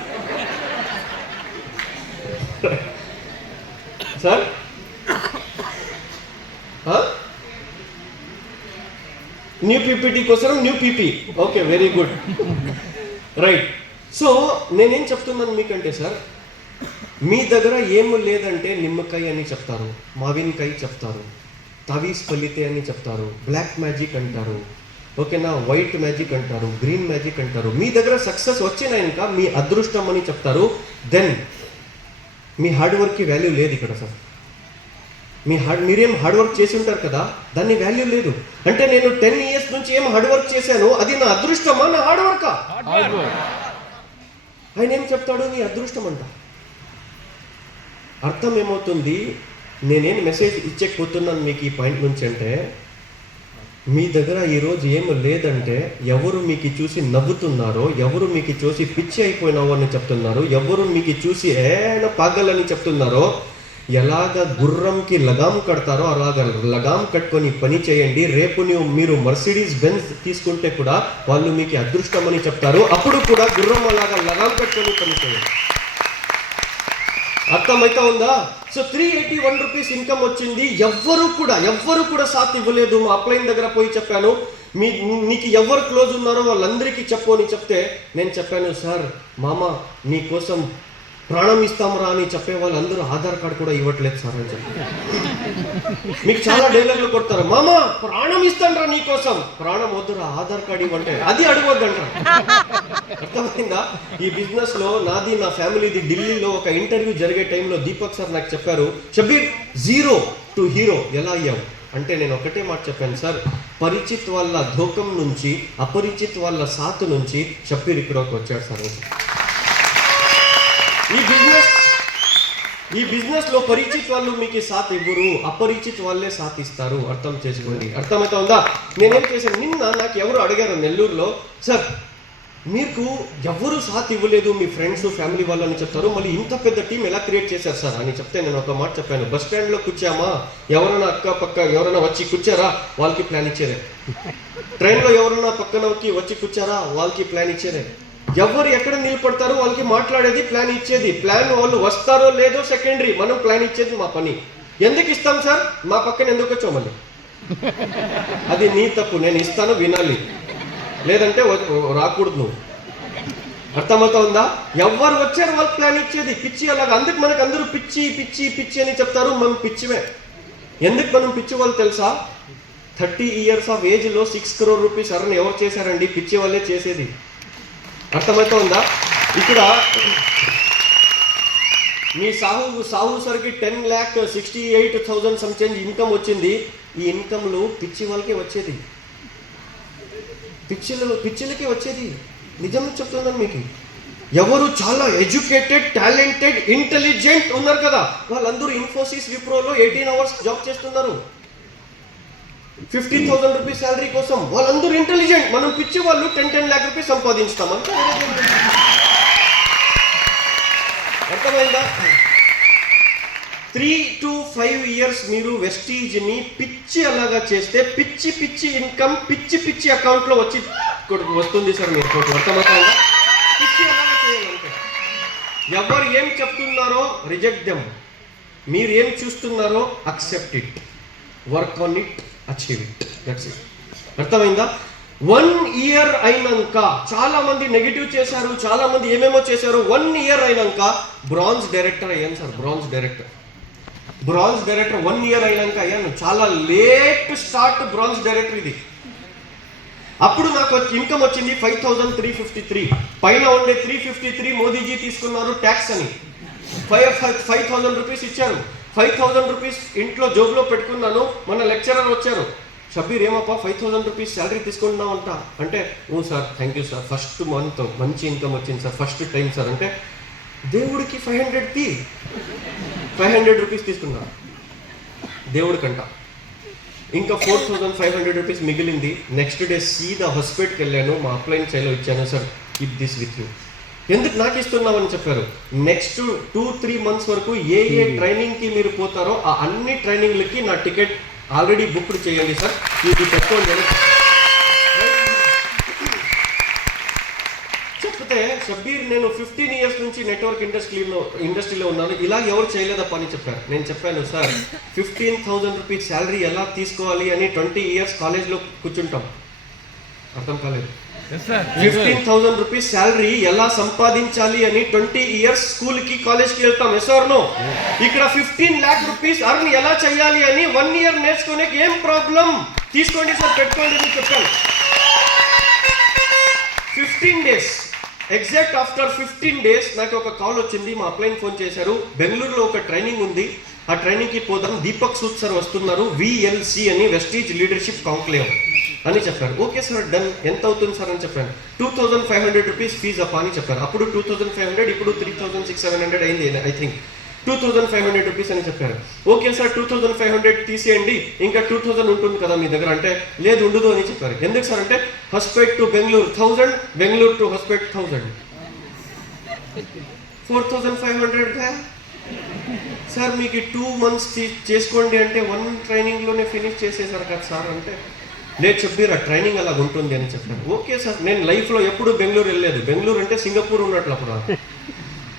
सर. हाँ न्यू पीपीटी कोसరం new PP. Okay very good, right. So నేనేం చెప్తున్నాను మీకంటే సార్, మీ దగ్గర ఏమీ లేదంటే నిమ్మకాయ అని చెప్తారు, మావినకాయ చెప్తారు, తావీస్ పల్లితే అని చెప్తారు, బ్లాక్ మ్యాజిక్ అంటారు, ఓకేనా, వైట్ మ్యాజిక్ అంటారు, గ్రీన్ మ్యాజిక్ అంటారు. మీ దగ్గర సక్సెస్ వచ్చినాక మీ అదృష్టం అని చెప్తారు. దెన్ మీ హార్డ్ వర్క్కి వాల్యూ లేదు ఇక్కడ సార్. మీరేం హార్డ్ వర్క్ చేసి ఉంటారు కదా, దాన్ని వాల్యూ లేదు. అంటే నేను 10 years నుంచి ఏం హార్డ్ వర్క్ చేశాను, అది నా అదృష్టమా నా హార్డ్ వర్కా? ఆయన ఏం చెప్తాడు, నీ అదృష్టం అంట. అర్థం ఏమవుతుంది, నేనేం మెసేజ్ ఇచ్చకపోతున్నాను మీకు ఈ పాయింట్ నుంచి అంటే, మీ దగ్గర ఈరోజు ఏం లేదంటే ఎవరు మీకు చూసి నవ్వుతున్నారో, ఎవరు మీకు చూసి పిచ్చి అయిపోయినావు అని చెప్తున్నారు, ఎవరు మీకు చూసి ఏనా పాగలని చెప్తున్నారో, ఎలాగ గుర్రంకి లగాం కడతారో అలాగ లగాం కట్టుకొని పని చేయండి. రేపు మీరు మర్సిడీస్ బెంజ్ తీసుకుంటే కూడా వాళ్ళు మీకు అదృష్టం అని చెప్తారు. అప్పుడు కూడా గుర్రం అలాగా లగాం కట్టుకొని పని చేయండి. అర్థమైతే ఉందా? సో 381 రూపీస్ ఇన్కమ్ వచ్చింది. ఎవ్వరు కూడా సాత్ ఇవ్వలేదు. మా అప్లైన్ దగ్గర పోయి చెప్పాను, నీకు ఎవరు క్లోజ్ ఉన్నారో వాళ్ళందరికీ చెప్పు అని చెప్తే నేను చెప్పాను, సార్ మామ నీకోసం ప్రాణం ఇస్తామరా అని చెప్పే వాళ్ళందరూ ఆధార్ కార్డు కూడా ఇవ్వట్లేదు సార్ అని చెప్పి. మీకు చాలా డైలాగ్లు కొడతారు, మామ ప్రాణం ఇస్తానరా నీకోసం. ప్రాణం వద్దురా, ఆధార్ కార్డు ఇవ్వంటే అది అడగొద్దంటారు. అర్థమైందా? ఈ బిజినెస్ లో నాది నా ఫ్యామిలీది ఢిల్లీలో ఒక ఇంటర్వ్యూ జరిగే టైంలో దీపక్ సార్ నాకు చెప్పారు, షబ్బీర్ 0 to హీరో ఎలా అయ్యావు అంటే నేను ఒకటే మాట చెప్పాను, సార్ పరిచిత్ వాళ్ళ ధోకం నుంచి అపరిచిత్ వాళ్ళ సాతు నుంచి షబ్బీర్ ఇక్కడికి వచ్చాడు సార్. ఈ బిజినెస్ లో పరిచిత్ వాళ్ళు మీకు సాత్ ఇవ్వరు, అపరిచిత్ వాళ్ళే సాత్ ఇస్తారు. అర్థం చేసుకోండి. అర్థమైతే ఉందా? నేనేం చేశాను, నిన్న నాకు ఎవరు అడిగారు నెల్లూరులో, సార్ మీకు ఎవరు సాత్ ఇవ్వలేదు, మీ ఫ్రెండ్స్ ఫ్యామిలీ వాళ్ళు అని చెప్తారు, మళ్ళీ ఇంత పెద్ద టీం ఎలా క్రియేట్ చేశారు సార్ అని చెప్తే నేను ఒక మాట చెప్పాను, బస్ స్టాండ్లో కూర్చామా, ఎవరైనా అక్క పక్క ఎవరైనా వచ్చి కూర్చారా వాళ్ళకి ప్లాన్ ఇచ్చేదే. ట్రైన్లో ఎవరైనా పక్కనకి వచ్చి కూర్చారా వాళ్ళకి ప్లాన్ ఇచ్చేదే. ఎవరు ఎక్కడ నిలబడతారో వాళ్ళకి మాట్లాడేది, ప్లాన్ ఇచ్చేది. ప్లాన్ వాళ్ళు వస్తారో లేదో సెకండరీ, మనం ప్లాన్ ఇచ్చేది మా పని. ఎందుకు ఇస్తాం సార్? మా పక్కన ఎందుకు వచ్చావు మళ్ళీ? అది నీ తప్పు, నేను ఇస్తాను వినాలి, లేదంటే రాకూడదు నువ్వు. అర్థమవుతా ఉందా? ఎవరు వచ్చారు వాళ్ళు ప్లాన్ ఇచ్చేది. పిచ్చి అలాగా. అందుకు మనకు అందరూ పిచ్చి పిచ్చి పిచ్చి అని చెప్తారు, మనం పిచ్చివే. ఎందుకు మనం పిచ్చి వాళ్ళు తెలుసా? 30 years ఆఫ్ ఏజ్లో 6 crore రూపీస్ అర్న్ ఎవరు చేశారండి? పిచ్చి వాళ్ళే చేసేది. అర్థమవుతా ఉందా? ఇక్కడ మీ సాహు సరికి 10,68,000 సమ్ చేంజ్ ఇన్కమ్ వచ్చింది. ఈ ఇన్కమ్లు పిచ్చి వాళ్ళకే వచ్చేది, పిచ్చిలకి వచ్చేది. నిజం చెప్తున్నాను మీకు. ఎవరు చాలా ఎడ్యుకేటెడ్, టాలెంటెడ్, ఇంటెలిజెంట్ ఉన్నారు కదా, వాళ్ళందరూ ఇన్ఫోసిస్ విప్రోలో 18 hours జాబ్ చేస్తున్నారు 50,000 రూపీస్ శాలరీ కోసం. వాళ్ళందరూ ఇంటెలిజెంట్. మనం పిచ్చి వాళ్ళు 10 lakh రూపీస్ సంపాదించుతాం అంతే. అర్థమైందా? 3 to 5 years మీరు వెస్టీజ్ని పిచ్చి అలాగా చేస్తే పిచ్చి ఇన్కమ్ పిచ్చి అకౌంట్లో వస్తుంది సార్ మీరు. అర్థమవుతుందా? పిచ్చి అలాగా చేయాలంటే ఎవరు ఏం చెప్తున్నారో రిజెక్ట్ దెమ్, మీరు ఏం చూస్తున్నారో accept it, work on it, achieve it. That's it. అర్థమైందా? 1 year అయినాక చాలా మంది నెగిటివ్ చేశారు, చాలా మంది ఏమేమో చేశారు. 1 year అయినాక బ్రాంజ్ డైరెక్టర్ అయ్యాను సార్. బ్రాంజ్ డైరెక్టర్ 1 year అయినాక అయ్యాను. చాలా లేట్ స్టార్ట్ బ్రాంజ్ డైరెక్టర్ ఇది. అప్పుడు నాకు ఇన్కమ్ వచ్చింది 5,353. పైన ఉండే 353 మోదీజీ తీసుకున్నారు ట్యాక్స్ అని. 5,000 రూపీస్ ఇచ్చారు. 5,000 రూపీస్ ఇంట్లో జోబులో పెట్టుకున్నాను. మన లెక్చరర్ వచ్చారు, షబ్బీర్ ఏమప్పా 5,000 రూపీస్ శాలరీ తీసుకుంటున్నావు అంట అంటే, ఓ sir thank you sir, first month మంచి ఇన్కమ్ వచ్చింది సార్, ఫస్ట్ టైం సార్ అంటే, దేవుడికి 500 రూపీస్ తీసుకున్నా దేవుడికంట. ఇంకా 4,500 రూపీస్ మిగిలింది. నెక్స్ట్ డే సీదా హాస్పిటల్కి వెళ్ళాను, మా అప్లైన్ చైలో ఇచ్చాను, sir keep this with you. ఎందుకు నాకు ఇస్తున్నామని చెప్పారు. నెక్స్ట్ 2-3 months వరకు ఏ ట్రైనింగ్కి మీరు పోతారో ఆ అన్ని ట్రైనింగ్లకి నా టికెట్ ఆల్రెడీ బుక్డ్ చేయండి సార్, ఇది పెట్టుకోండి చెప్తే, షబ్బీర్ నేను 15 years నుంచి నెట్వర్క్ ఇండస్ట్రీలో ఉన్నాను, ఇలా ఎవరు చేయలేదప్ప అని చెప్పారు. నేను చెప్పాను, సార్ 15,000 రూపీస్ శాలరీ ఎలా తీసుకోవాలి అని 20 years కాలేజ్లో కూర్చుంటాం, అర్థం కాలేదు. 15,000 రూపీస్ శాలరీ ఎలా సంపాదించాలి అని 20 years స్కూల్కి కాలేజ్కి వెళ్తాం. Yes or no? ఇక్కడ 15 lakh రూపీస్ అర్న్ ఎలా చేయాలి అని 1 year నేర్చుకునే ఏం ప్రాబ్లం? తీసుకోండి సార్, పెట్టుకోండి అని చెప్పాను. 15 days ఎగ్జాక్ట్ ఆఫ్టర్ 15 days నాకు ఒక కాల్ వచ్చింది. మా అప్లైన్ ఫోన్ చేశారు, బెంగళూరులో ఒక ట్రైనింగ్ ఉంది, ఆ ట్రైనింగ్కి పోదాం, దీపక్ సూద్ సార్ వస్తున్నారు, VLC అని వెస్టీజ్ లీడర్షిప్ కాంక్లేవ్ అని చెప్పారు. Okay sir done. ఎంత అవుతుంది సార్ అని చెప్పాను. 2,500 రూపీస్ ఫీజు అప్ప అని చెప్పారు. అప్పుడు 2,500, ఇప్పుడు 3,600 అయింది ఐ థింక్. 2,500 రూపీస్ అని చెప్పారు. ఓకే సార్ 2,500 తీసేయండి, ఇంకా 2,000 ఉంటుంది కదా మీ దగ్గర అంటే, లేదు ఉండదు అని చెప్పారు. ఎందుకు సార్ అంటే, Hospet to Bengaluru 1,000, Bengaluru to Hospet 1,000, 4,500 sir మీకు 2 months చేసుకోండి అంటే 1 ట్రైనింగ్లోనే ఫినిష్ చేసేసారు కదా సార్ అంటే, లేదు షబ్బీర్ ఆ ట్రైనింగ్ అలాగ ఉంటుంది అని చెప్పాను. ఓకే సార్, నేను లైఫ్లో ఎప్పుడు బెంగళూరు వెళ్ళలేదు. బెంగళూరు అంటే సింగపూర్ ఉన్నట్లు అప్పుడు.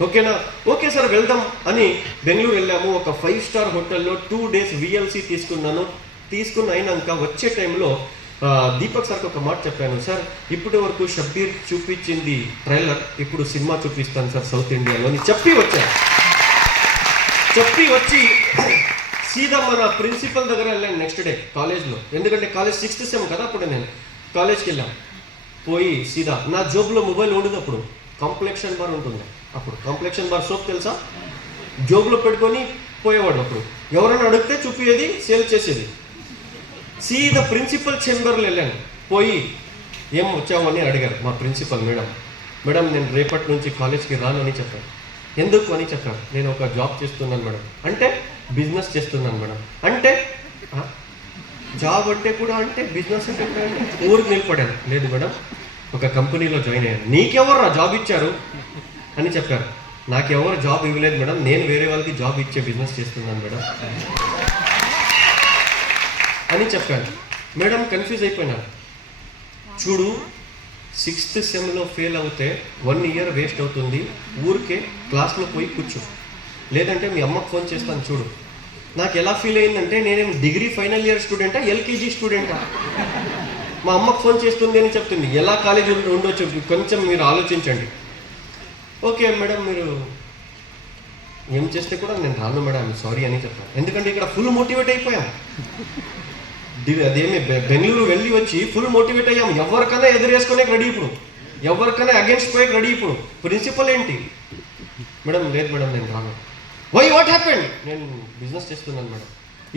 ఓకేనా, ఓకే సార్ వెళ్దాం అని బెంగళూరు వెళ్ళాము. ఒక 5-star హోటల్లో 2 days VLC తీసుకున్నాను. తీసుకుని అయినాక వచ్చే టైంలో దీపక్ సార్కి ఒక మాట చెప్పాను, సార్ ఇప్పటి వరకు షబ్బీర్ చూపించింది ట్రైలర్, ఇప్పుడు సినిమా చూపిస్తాను సార్ సౌత్ ఇండియాలో అని చెప్పి వచ్చాను. చెప్పి వచ్చి సీదా మన ప్రిన్సిపల్ దగ్గర వెళ్ళాను నెక్స్ట్ డే కాలేజ్లో. ఎందుకంటే కాలేజ్ 6th sem కదా అప్పుడు. నేను కాలేజ్కి వెళ్ళాం. పోయి సీదా నా జోబ్లో మొబైల్ ఉండదు అప్పుడు. కాంప్లెక్షన్ బార్ ఉంటుంది అప్పుడు. కాంప్లెక్షన్ బార్ సోప్ తెలుసా, జోబ్లో పెట్టుకొని పోయేవాడు. అప్పుడు ఎవరైనా అడిగితే చూపించేది, సేల్ చేసేది. సీదా ప్రిన్సిపల్ చేంబర్లో వెళ్ళాను. పోయి ఏం వచ్చావు అని అడిగారు మా ప్రిన్సిపల్ మేడం. మేడం నేను రేపటి నుంచి కాలేజ్కి రాను అని చెప్పాను. ఎందుకు అని చెప్పాను. నేను ఒక జాబ్ చేస్తున్నాను మేడం. అంటే బిజినెస్ చేస్తున్నాను మేడం. అంటే జాబ్ అంటే కూడా అంటే బిజినెస్ అంటే ఊరికి నిలబడాను. లేదు మేడం, ఒక కంపెనీలో జాయిన్ అయ్యాను. నీకెవరు జాబ్ ఇచ్చారు అని చెప్పారు. నాకెవరు జాబ్ ఇవ్వలేదు మేడం, నేను వేరే వాళ్ళకి జాబ్ ఇచ్చే బిజినెస్ చేస్తున్నాను మేడం అని చెప్పాను. మేడం కన్ఫ్యూజ్ అయిపోయినారు. చూడు 6th semలో ఫెయిల్ అవుతే 1 year వేస్ట్ అవుతుంది, ఊరికే క్లాస్లో పోయి కూర్చో, లేదంటే మీ అమ్మకు ఫోన్ చేస్తాను చూడు. నాకు ఎలా ఫీల్ అయిందంటే నేనేం డిగ్రీ ఫైనల్ ఇయర్ స్టూడెంటా, LKG స్టూడెంటా? మా అమ్మకు ఫోన్ చేస్తుంది అని చెప్తుంది. ఎలా కాలేజ్ ఉండొచ్చు కొంచెం మీరు ఆలోచించండి. ఓకే మేడం, మీరు ఏం చేస్తే కూడా నేను రాను మేడం, సారీ అని చెప్పాను. ఎందుకంటే ఇక్కడ ఫుల్ మోటివేట్ అయిపోయాం. అదేమి బెంగళూరు వెళ్ళి వచ్చి ఫుల్ మోటివేట్ అయ్యాం. ఎవరికైనా ఎదురేసుకునే రెడీ ఇప్పుడు, ఎవరికైనా అగేన్స్ట్ పోయి రెడీ ఇప్పుడు. ప్రిన్సిపల్ ఏంటి మేడం, లేదు మేడం నేను రాను. Why what happened? నేను బిజినెస్ చేస్తున్నాను మేడం.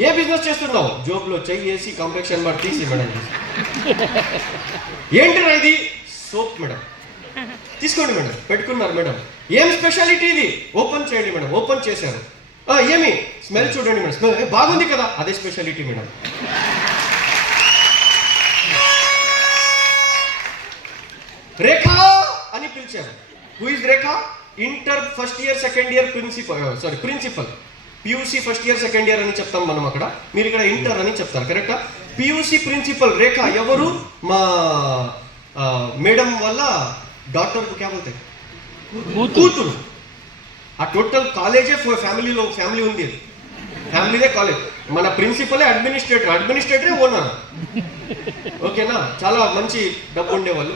ఏ బిజినెస్ చేస్తున్నావు? జోబ్లో చెయ్యి వేసి కాంప్లెక్షన్ బార్ తీసి మేడం. ఏంటి ఇది? Soap madam. తీసుకోండి మేడం. పెట్టుకున్నారు మేడం. ఏం స్పెషాలిటీ ఇది? ఓపెన్ చేయండి మేడం. ఓపెన్ చేశారు. ఏమి స్మెల్ చూడండి మేడం. స్మెల్ బాగుంది కదా, అదే స్పెషాలిటీ మేడం. రేఖా అని పిలిచారు. Who is Rekha? Inter first year second year principal. PUC first year second year అని చెప్తాం మనం అక్కడ, మీరు ఇక్కడ ఇంటర్ అని చెప్తారు. కరెక్టా? PUC ప్రిన్సిపల్ రేఖా ఎవరు? మా మేడం వల్ల డాక్టర్ క్యా బోల్తే కూతురు. ఆ టోటల్ కాలేజే ఫ్యామిలీ ఉంది. ఫ్యామిలీదే కాలేజ్. మన ప్రిన్సిపలే అడ్మినిస్ట్రేటరే ఓనర్. ఓకేనా, చాలా మంచి డబ్బు ఉండేవాళ్ళు.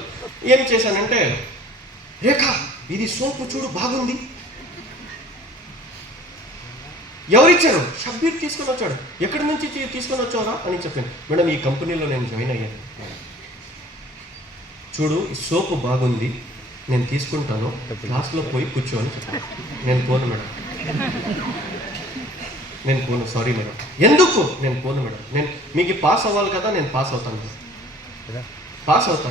ఏం చేశానంటే, రేఖా ఇది సోపు చూడు బాగుంది. ఎవరిచ్చారు? షబ్బీర్ తీసుకొని వచ్చాడు. ఎక్కడి నుంచి తీసుకొని వచ్చారా అని చెప్పాను. మేడం ఈ కంపెనీలో నేను జాయిన్ అయ్యాను. చూడు ఈ సోపు బాగుంది, నేను తీసుకుంటాను, క్లాస్లో పోయి కూర్చో అని చెప్పాను. నేను పోను మేడం, నేను పోను, సారీ మేడం. ఎందుకు? నేను పోను మేడం. నేను మీకు పాస్ అవ్వాలి కదా, నేను పాస్ అవుతాను.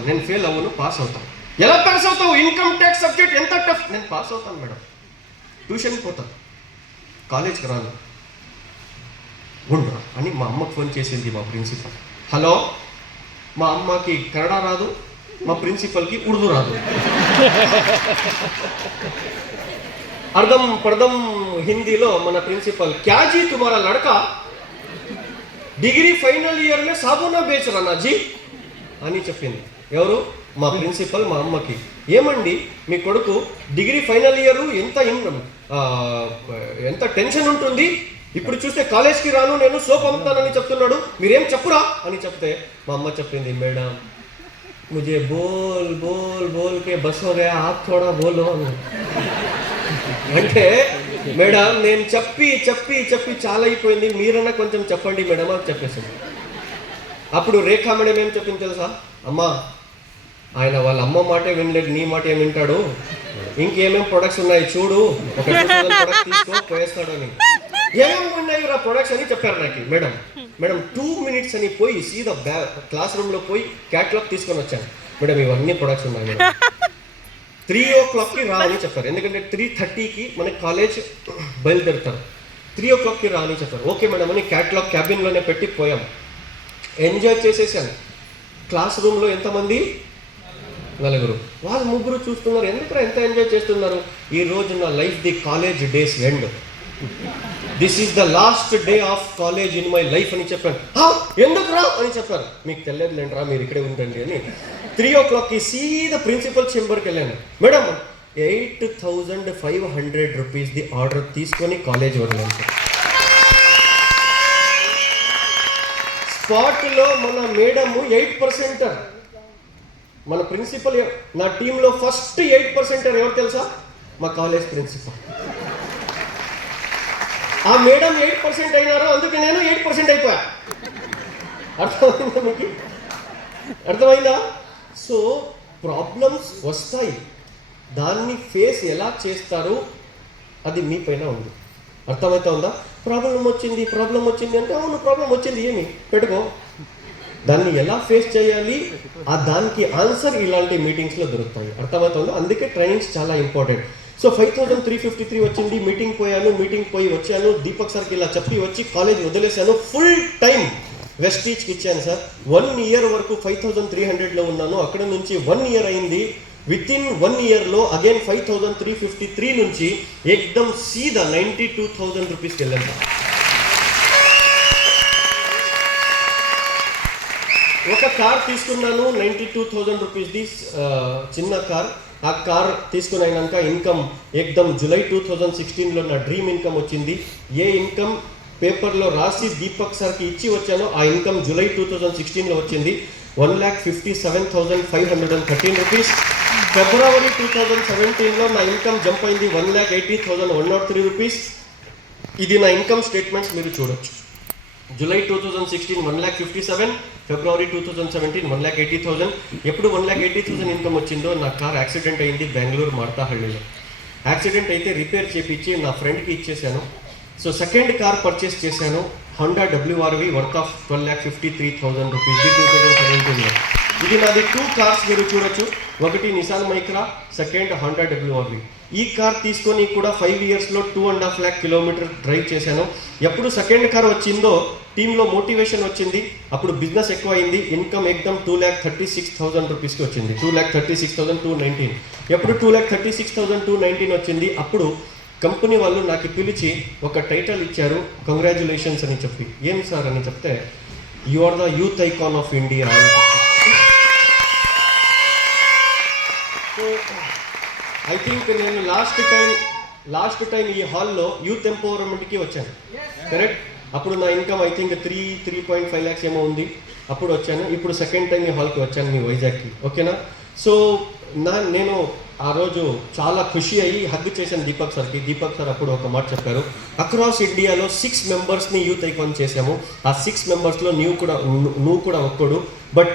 నేను ఫెయిల్ అవ్వను, పాస్ అవుతాను. ఎలా పాస్ అవుతావు? ఇన్కమ్ ట్యాక్స్ సబ్జెక్ట్ ఎంత టఫ్. నేను పాస్ అవుతాను మేడం. ట్యూషన్కి పోతాను, కాలేజ్కి రాను. ఉండరా అని మా అమ్మకు ఫోన్ చేసింది మా ప్రిన్సిపల్. హలో, మా అమ్మకి కన్నడ రాదు, మా ప్రిన్సిపల్కి ఉర్దూ రాదు. అర్థం పడదం హిందీలో మన ప్రిన్సిపల్, క్యా జీ తుమారా లడకా డిగ్రీ ఫైనల్ ఇయర్ మే సాబునా బేచ్ రనా జీ అని చెప్పింది. ఎవరు? మా ప్రిన్సిపల్ మా అమ్మకి. ఏమండి మీ కొడుకు డిగ్రీ ఫైనల్ ఇయర్, ఎంత టెన్షన్ ఉంటుంది, ఇప్పుడు చూస్తే కాలేజ్కి రాను, నేను సోప్ అమ్ముతానని చెప్తున్నాడు, మీరేం చెప్పురా అని చెప్తే మా అమ్మ చెప్పింది, మేడం ముझे बोल बोल बोल के बस हो गया, आप थोड़ा बोलो అంటే మేడం నేను చెప్పి చెప్పి చెప్పి చాలా అయిపోయింది, మీరన్నా కొంచెం చెప్పండి మేడం అని చెప్పేసింది. అప్పుడు రేఖా మేడం ఏం చెప్పింది తెలుసా? అమ్మా ఆయన వాళ్ళ అమ్మ మాటే వినలేదు, నీ మాట ఏం వింటాడు, ఇంకేమేం ప్రొడక్ట్స్ ఉన్నాయి చూడు, ఒక ప్రొడక్ట్ తీసుకో పోయేస్తాడు అని. ఏమేమి ఉన్నాయి రా ప్రొడక్ట్స్ అని చెప్పారు నాకు మేడం. 2 minutes అని పోయి సీదా క్లాస్ రూమ్లో పోయి క్యాటలాగ్ తీసుకొని వచ్చాను. మేడం ఇవన్నీ ప్రొడక్ట్స్ ఉన్నాయి మేడం, 3 o'clockకి రా అని చెప్పారు. ఎందుకంటే 3:30కి మన కాలేజ్ బయలుదేరుతారు, 3 o'clockకి రా అని చెప్పారు. ఓకే మేడం అని క్యాటలాగ్ క్యాబిన్లోనే పెట్టి పోయాం. ఎంజాయ్ చేసేసాను. క్లాస్ రూమ్లో ఎంతమంది? 4. వాళ్ళు 3 చూస్తున్నారు. ఎందుకు ఎంత ఎంజాయ్ చేస్తున్నారు? ఈ రోజు నా life the college days end. This is the last day of college in my life అని చెప్పాను. ఎందుకు రా అని చెప్పారు. మీకు తెలియదులేండి రా, మీరు ఇక్కడే ఉండండి అని. 3 o'clockకి సీదా ప్రిన్సిపల్ చేంబర్కి వెళ్ళాను. మేడం 8,500 రూపీస్ది ఆర్డర్ తీసుకొని కాలేజ్ వదిలాను సార్. స్పాట్లో మన మేడము 8%. మన ప్రిన్సిపల్, నా టీంలో ఫస్ట్ 8% ఎవరు తెలుసా? మా కాలేజ్ ప్రిన్సిపల్. ఆ మేడం 8% అయినారు, అందుకే నేను 8% అయిపోయా. అర్థమైందా మీకు? అర్థమైందా? సో ప్రాబ్లమ్స్ వస్తాయి, దాన్ని ఫేస్ ఎలా చేస్తారు అది మీ పైన ఉంది. అర్థమవుతా ఉందా? ప్రాబ్లం వచ్చింది అంటే అవును ప్రాబ్లం వచ్చింది, ఏమి పెట్టుకో, దాన్ని ఎలా ఫేస్ చేయాలి, ఆ దానికి ఆన్సర్ ఇలాంటి మీటింగ్స్లో దొరుకుతాయి. అర్థమవుతుందా? అందుకే ట్రైనింగ్స్ చాలా ఇంపార్టెంట్. సో 5,353 వచ్చింది. మీటింగ్ పోయి వచ్చాను. దీపక్ సార్కి ఇలా చెప్పి వచ్చి కాలేజ్ వదిలేశాను. ఫుల్ టైం వెస్టీజ్కి ఇచ్చాను సార్. 1 year వరకు 5,300లో ఉన్నాను. అక్కడ నుంచి 1 year అయింది. విత్ ఇన్ 1 yearలో అగైన్ 5,353 నుంచి ఏకదమ్ సీదా 92,000 రూపీస్కి వెళ్ళాను సార్. ఒక కార్ తీసుకున్నాను 92,000 రూపీస్ది, చిన్న కార్. ఆ కార్ తీసుకుని అయినాక ఇన్కమ్ ఏకదమ్ జూలై 2016లో నా డ్రీమ్ ఇన్కమ్ వచ్చింది. ఏ ఇన్కమ్ పేపర్లో రాసి దీపక్ సార్కి ఇచ్చి వచ్చానో ఆ ఇన్కమ్ జూలై 2016లో వచ్చింది. 1,57,513 రూపీస్. ఫిబ్రవరి 2017లో నా ఇన్కమ్ జంప్ అయింది 1,80,103 రూపీస్. ఇది నా ఇన్కమ్ స్టేట్మెంట్స్ మీరు చూడొచ్చు. జూలై 2016 1,57,000, ఫిబ్రవరి 2017 1,80,000. ఎప్పుడు 1,80,000 ఇన్కమ్ వచ్చిందో నా కార్ యాక్సిడెంట్ అయింది బెంగళూరు మార్తాహళ్ళిలో. యాక్సిడెంట్ అయితే రిపేర్ చేపించి నా ఫ్రెండ్కి ఇచ్చేసాను. సో సెకండ్ కార్ పర్చేస్ చేశాను, Honda WRV worth of 12,53,000 rupees 2017లో. ఇది నాది 2 కార్స్ మీరు చూడొచ్చు. ఒకటి Nissan Micra, second Honda WRV. ఈ కార్ తీసుకొని కూడా 5 yearsలో 2.5 lakh kilometer డ్రైవ్ చేశాను. ఎప్పుడు సెకండ్ కార్ వచ్చిందో టీంలో మోటివేషన్ వచ్చింది, అప్పుడు బిజినెస్ ఎక్కువ అయింది. ఇన్కమ్ ఏకదమ్ 2,36,000 రూపీస్కి వచ్చింది. 2,36,219. ఎప్పుడు 2,36,219 వచ్చింది, అప్పుడు కంపెనీ వాళ్ళు నాకు పిలిచి ఒక టైటిల్ ఇచ్చారు, కంగ్రాచులేషన్స్ అని చెప్పి. ఏం సార్ అని చెప్తే, you are the youth icon of India అని చెప్పి. సో ఐ థింక్ నేను లాస్ట్ టైం ఈ హాల్లో యూత్ ఎంపవర్మెంట్కి వచ్చాను, కరెక్ట్? అప్పుడు నా ఇన్కమ్ ఐ థింక్ 3.5 lakhs ఏమో ఉంది, అప్పుడు వచ్చాను. ఇప్పుడు సెకండ్ టైం ఈ హాల్కి వచ్చాను మీ వైజాగ్కి, ఓకేనా? సో నేను ఆ రోజు చాలా ఖుషి అయ్యి హగ్ చేశాను దీపక్ సార్కి. దీపక్ సార్ అప్పుడు ఒక మాట చెప్పారు, అక్రాస్ ఇండియాలో 6 మెంబర్స్ని యూత్ ఐకాన్ చేశాము, ఆ 6 మెంబర్స్లో నువ్వు కూడా ఒక్కడు. బట్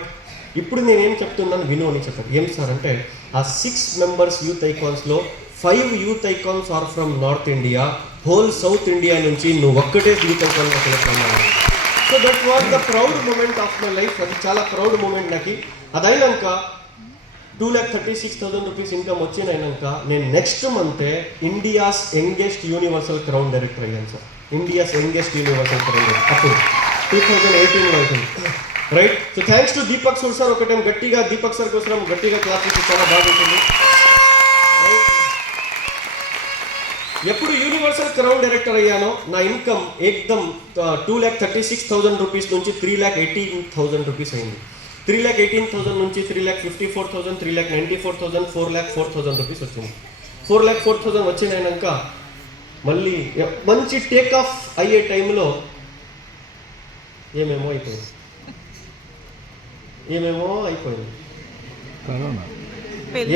ఇప్పుడు నేనేం చెప్తున్నాను విను అని చెప్పారు. ఏం సార్ అంటే, ఆ 6 members యూత్ ఐకాన్స్లో 5 youth icons are from North India, whole South India నుంచి నువ్వు ఒక్కటే యూత్ ఐకాన్గా సెలెక్ట్ అన్నాను. So that was the proud moment of my life. అది చాలా ప్రౌడ్ మూమెంట్ నాకు. అదైనాక 2,36,000 రూపీస్ ఇన్కమ్ వచ్చినాక నేను నెక్స్ట్ మంతే India's youngest universal crown director అయ్యాను sir. India's youngest universal crown అప్పుడు 2018లో అవుతుంది, right? So thanks to Deepak sir. ఒక టైం గట్టిగా దీపక్ సార్ కోసం గట్టిగా క్లాస్ ఇచ్చి చాలా బాగుంటుంది. ఎప్పుడు యూనివర్సల్ క్రౌన్ డైరెక్టర్ అయ్యానో నా ఇన్కమ్ ఏకదమ్ 2,36,000 రూపీస్ నుంచి 3,18,000 రూపీస్ అయింది. 3,18,000 నుంచి 3,54,000, 3,94,000, 4,04,000 రూపీస్ వచ్చింది. 4,04,000 వచ్చినాక మళ్ళీ మంచి టేక్ ఆఫ్ అయ్యే టైంలో ఏమేమో అయిపోయింది.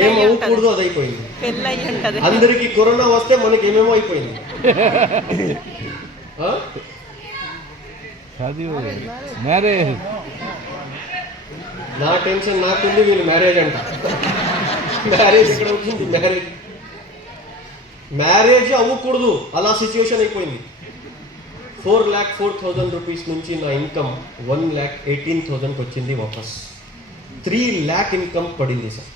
ఏమవుకూడదు అది అయిపోయింది. అందరికి కరోనా వస్తే మనకి ఏమేమో అయిపోయింది. నా టెన్షన్ నాకుంది, వీళ్ళు మ్యారేజ్ అంట. మ్యారేజ్ ఎక్కడ అవుతుంది? మ్యారేజ్ అవ్వకూడదు, అలా సిచ్యువేషన్ అయిపోయింది. 4,04,000 రూపీస్ నుంచి నా ఇన్కమ్ 1,18,000కి వచ్చింది వాపస్. 3 lakh ఇన్కమ్ పడింది సార్.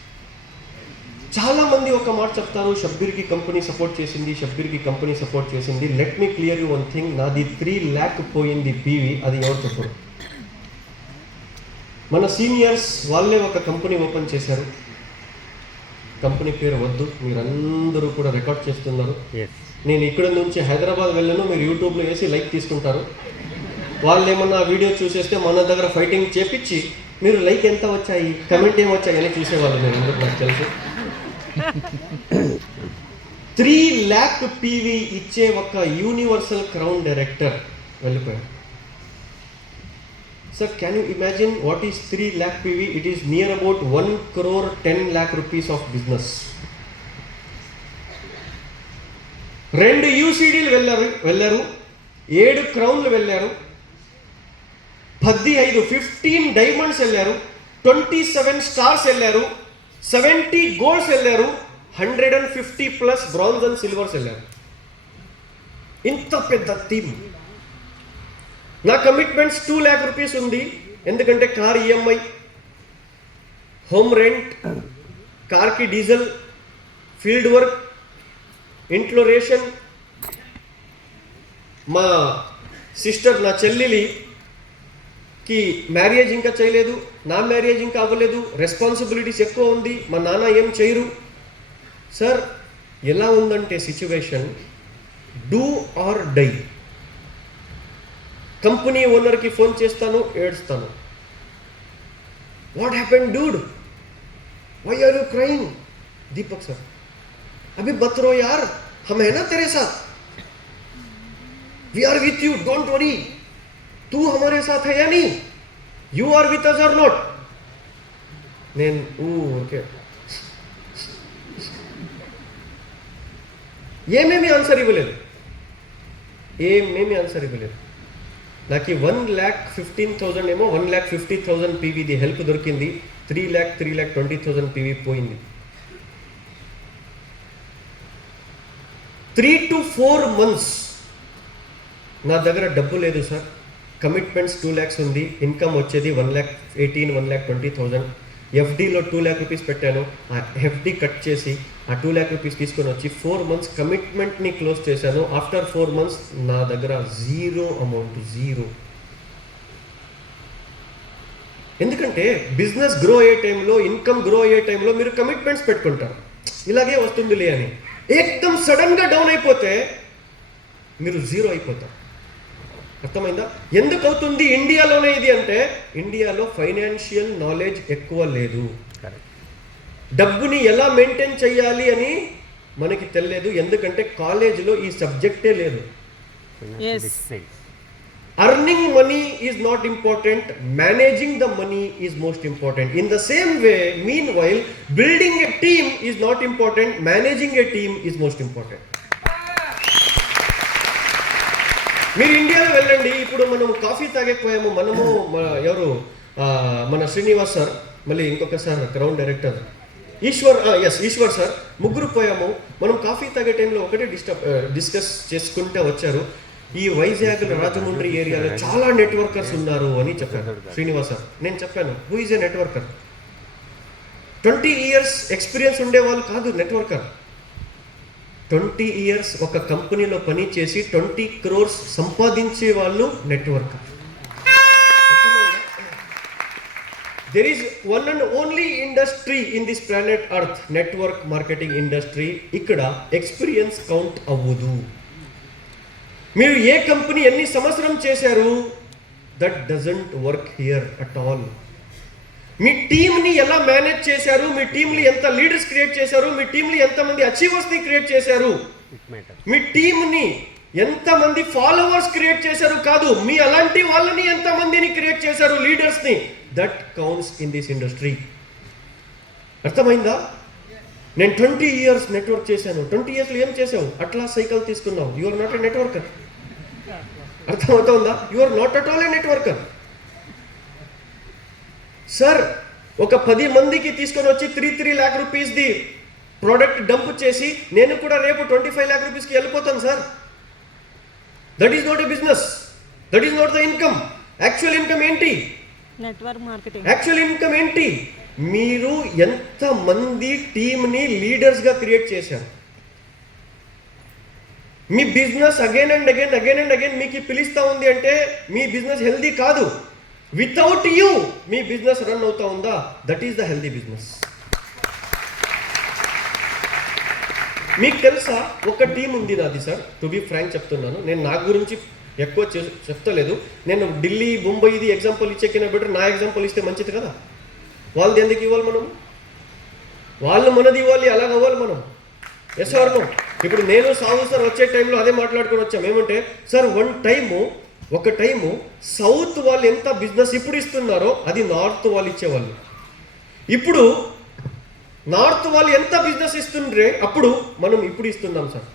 చాలా మంది ఒక మాట చెప్తారు, షబ్బీర్కి కంపెనీ సపోర్ట్ చేసింది. Let me clear you one thing, నాది 3 lakh పోయింది పీవీ. అది ఎవరు చెప్పరు? మన సీనియర్స్ వాళ్ళే ఒక కంపెనీ ఓపెన్ చేశారు. కంపెనీ పేరు వద్దు, మీరందరూ కూడా రికార్డ్ చేస్తున్నారు. ఎస్ నేను ఇక్కడ నుంచి హైదరాబాద్ వెళ్ళను, మీరు యూట్యూబ్లో వేసి లైక్ తీసుకుంటారు. వాళ్ళు ఏమన్నా వీడియో చూసేస్తే మన దగ్గర ఫైటింగ్ చేపించి మీరు లైక్ ఎంత వచ్చాయి, కమెంట్ ఏం వచ్చాయి అని చూసేవాళ్ళు. నేను ఎందుకు నాకు తెలుసు. 3 lakh PV ఇచ్చే ఒక యూనివర్సల్ క్రౌన్ డైరెక్టర్ వెళ్ళిపోయాడు. Sir, can you imagine what is 3 lakh PV? It is near about 1 crore 10 lakh rupees of business. 2 UCDలు వెళ్ళారు, 7 క్రౌన్లు వెళ్ళారు, 15 డైమండ్స్ వెళ్ళారు, 27 స్టార్స్ వెళ్ళారు, 70 గోల్డ్స్ వెళ్ళారు, 150 ప్లస్ బ్రాంజ్ అండ్ సిల్వర్స్ వెళ్ళారు. ఇంత పెద్ద టీమ్. నా కమిట్మెంట్స్ 2 lakh rupees ఉంది. ఎందుకంటే కార్ ఈఎంఐ, హోమ్ రెంట్, కార్కి డీజిల్, ఫీల్డ్ వర్క్, ఇంట్లో రేషన్, మా సిస్టర్ నా చెల్లెలికి మ్యారేజ్ ఇంకా చేయలేదు, నా మ్యారేజ్ ఇంకా అవ్వలేదు, రెస్పాన్సిబిలిటీస్ ఎక్కువ ఉంది, మా నాన్న ఏం చేయరు. సార్ ఎలా ఉందంటే situation, do or die. Company ఓనర్కి ఫోన్ చేస్తాను, ఏడుస్తాను. What happen dude, why are you crying? Deepak sir, अभी मत रो यार, हम है ना तेरे साथ, we are with you, don't worry. तू हमारे साथ है या नहीं, यू आर विथ अस और नॉट. నేను ఓకే ఏమేమి ఆన్సర్ ఇవ్వలేదు. నాకు 1,15,000 ఏమో 1,50,000 పీవీది హెల్ప్ దొరికింది. 3,20,000 పీవీ పోయింది. 3 to 4 months నా దగ్గర డబ్బు లేదు సార్. కమిట్మెంట్స్ 2 lakhs ఉంది, ఇన్కమ్ వచ్చేది 1,18,000 1,20,000. ఎఫ్డీలో 2 lakh rupees పెట్టాను. ఆ ఎఫ్డీ కట్ చేసి ఆ 2 lakh rupees తీసుకొని వచ్చి 4 months కమిట్మెంట్ని క్లోజ్ చేశాను. ఆఫ్టర్ 4 months నా దగ్గర జీరో అమౌంట్. ఎందుకంటే బిజినెస్ గ్రో అయ్యే టైంలో, ఇన్కమ్ గ్రో అయ్యే టైంలో మీరు కమిట్మెంట్స్ పెట్టుకుంటారు, ఇలాగే వస్తుందిలే అని. ఏకదం సడన్గా డౌన్ అయిపోతే మీరు జీరో అయిపోతారు. అర్థమైందా? ఎందుకు అవుతుంది ఇండియాలోనే ఇది అంటే, ఇండియాలో ఫైనాన్షియల్ నాలెడ్జ్ ఎక్కువ లేదు. డబ్బుని ఎలా మెయింటైన్ చేయాలి అని మనకి తెలియదు. ఎందుకంటే కాలేజీలో ఈ సబ్జెక్టే లేదు. Earning money is not important, managing the money is most important. In the same way, mean while building a team is not important, managing a team is most important. మీరు ఇండియాలో వెళ్ళండి. ఇప్పుడు మనం కాఫీ తాగకపోయాము. మనము ఎవరు మన శ్రీనివాస్ సార్, మళ్ళీ ఇంకొక sir crown director Eshwar sir, ముగ్గురు పోయాము. మనం కాఫీ తాగే టైంలో ఒకటే డిస్కస్ చేసుకుంటే వచ్చారు, ఈ వైజాగ్ రాజమండ్రి ఏరియాలో చాలా నెట్వర్కర్స్ ఉన్నారు అని చెప్పారు శ్రీనివాస్ సార్. నేను చెప్పాను, who is a networker? 20 years experience ఉండేవాళ్ళు కాదు నెట్వర్కర్. 20 years ఒక కంపెనీలో పని చేసి 20 crores సంపాదించే వాళ్ళు నెట్వర్కర్. There is one and only industry in this planet Earth, network marketing industry. ఇక్కడ ఎక్స్పీరియన్స్ కౌంట్ అవ్వదు. మీరు ఏ కంపెనీ ఎన్ని సంవత్సరం చేశారు, that doesn't work here at all. మీ టీంని ఎలా మేనేజ్ చేశారు, మీ టీంని ఎంత లీడర్స్ క్రియేట్ చేశారు, మీ టీంని ఎంతమంది అచీవర్స్ని క్రియేట్ చేశారు, మీ టీంని ఎంతమంది ఫాలోవర్స్ క్రియేట్ చేశారు కాదు, మీ అలాంటి వాళ్ళని ఎంతమందిని క్రియేట్ చేశారు, లీడర్స్ని. That counts in this industry. అర్థమైందా? నేను 20 years నెట్వర్క్ చేశాను. 20 yearsలో ఏం చేసావు? అట్లా సైకిల్ తీసుకున్నావు. You are not a networker. అర్థమవుతుందా? You are not at all a networker. Sir, ఒక 10 మందికి తీసుకొని వచ్చి 3 lakh rupeesది ప్రోడక్ట్ డంప్ చేసి నేను కూడా రేపు 25 lakh rupeesకి వెళ్ళిపోతాను sir. That is not a business, that is not the income. Actual income ఏంటి? Network marketing. యాక్చువల్ ఇన్కమ్ ఏంటి? మీరు ఎంతమంది టీమ్ని లీడర్స్గా క్రియేట్ చేశారు. మీ బిజినెస్ అగైన్ అండ్ అగైన్ మీకు పిలుస్తూ ఉంది అంటే మీ బిజినెస్ హెల్దీ కాదు. వితౌట్ యూ మీ బిజినెస్ రన్ అవుతా ఉందా? That is the healthy business. మీకు తెలుసా ఒక టీం ఉంది నాది సార్, టు బి ఫ్రాంక్ చెప్తున్నాను, నేను నా గురించి ఎక్కువ చెప్తలేదు. నేను ఢిల్లీ ముంబైది ఎగ్జాంపుల్ ఇచ్చేకినా బెటర్ నా ఎగ్జాంపుల్ ఇస్తే మంచిది కదా. వాళ్ళది ఎందుకు ఇవ్వాలి మనం? వాళ్ళు మనది ఇవ్వాలి, అలాగ అవ్వాలి మనం. Yes or no? ఇప్పుడు నేను సాగు సార్ వచ్చే టైంలో అదే మాట్లాడుకొని వచ్చాం. ఏమంటే సార్ ఒక టైము సౌత్ వాళ్ళు ఎంత బిజినెస్ ఇప్పుడు ఇస్తున్నారో అది నార్త్ వాళ్ళు ఇచ్చేవాళ్ళు. ఇప్పుడు నార్త్ వాళ్ళు ఎంత బిజినెస్ ఇస్తుండ్రే అప్పుడు మనం ఇప్పుడు ఇస్తున్నాం సార్.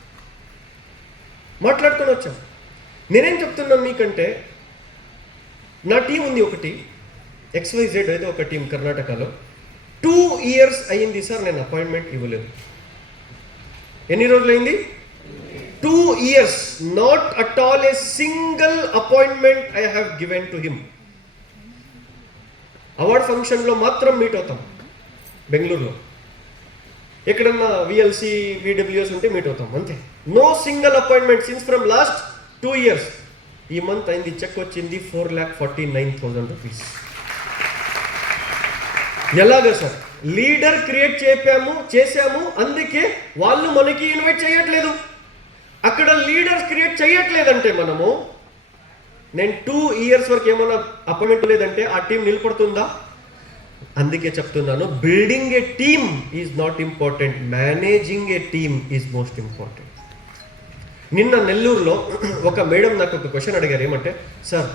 మాట్లాడుకొని వచ్చాం. నేనేం చెప్తున్నాను మీకంటే, నా టీం ఉంది ఒకటి, XYZ అయితే ఒక టీం కర్ణాటకలో. 2 years అయ్యింది సార్ నేను అపాయింట్మెంట్ ఇవ్వలేదు. ఎన్ని రోజులైంది? 2 years. Not at all a single appointment I have given to him. Award ఫంక్షన్లో మాత్రం మీట్ అవుతాం బెంగళూరులో. ఎక్కడన్నా VLC VWS ఉంటే మీట్ అవుతాం అంతే. No single appointment since from last 2 years. ఈ మంత్ అయింది, చెక్ వచ్చింది 4,49,000 రూపీస్. ఎలాగా సార్? లీడర్ క్రియేట్ చేశాము, అందుకే వాళ్ళు మనకి ఇన్వైట్ చేయట్లేదు. అక్కడ లీడర్స్ క్రియేట్ చేయట్లేదంటే నేను 2 years వరకు ఏమన్నా అపాయింట్మెంట్ లేదంటే ఆ టీం నిలబడుతుందా? అందుకే చెప్తున్నాను, building A team is not important, managing A team is most important. నిన్న నెల్లూరులో ఒక మేడం నాకు ఒక క్వశ్చన్ అడిగారు. ఏమంటే, సార్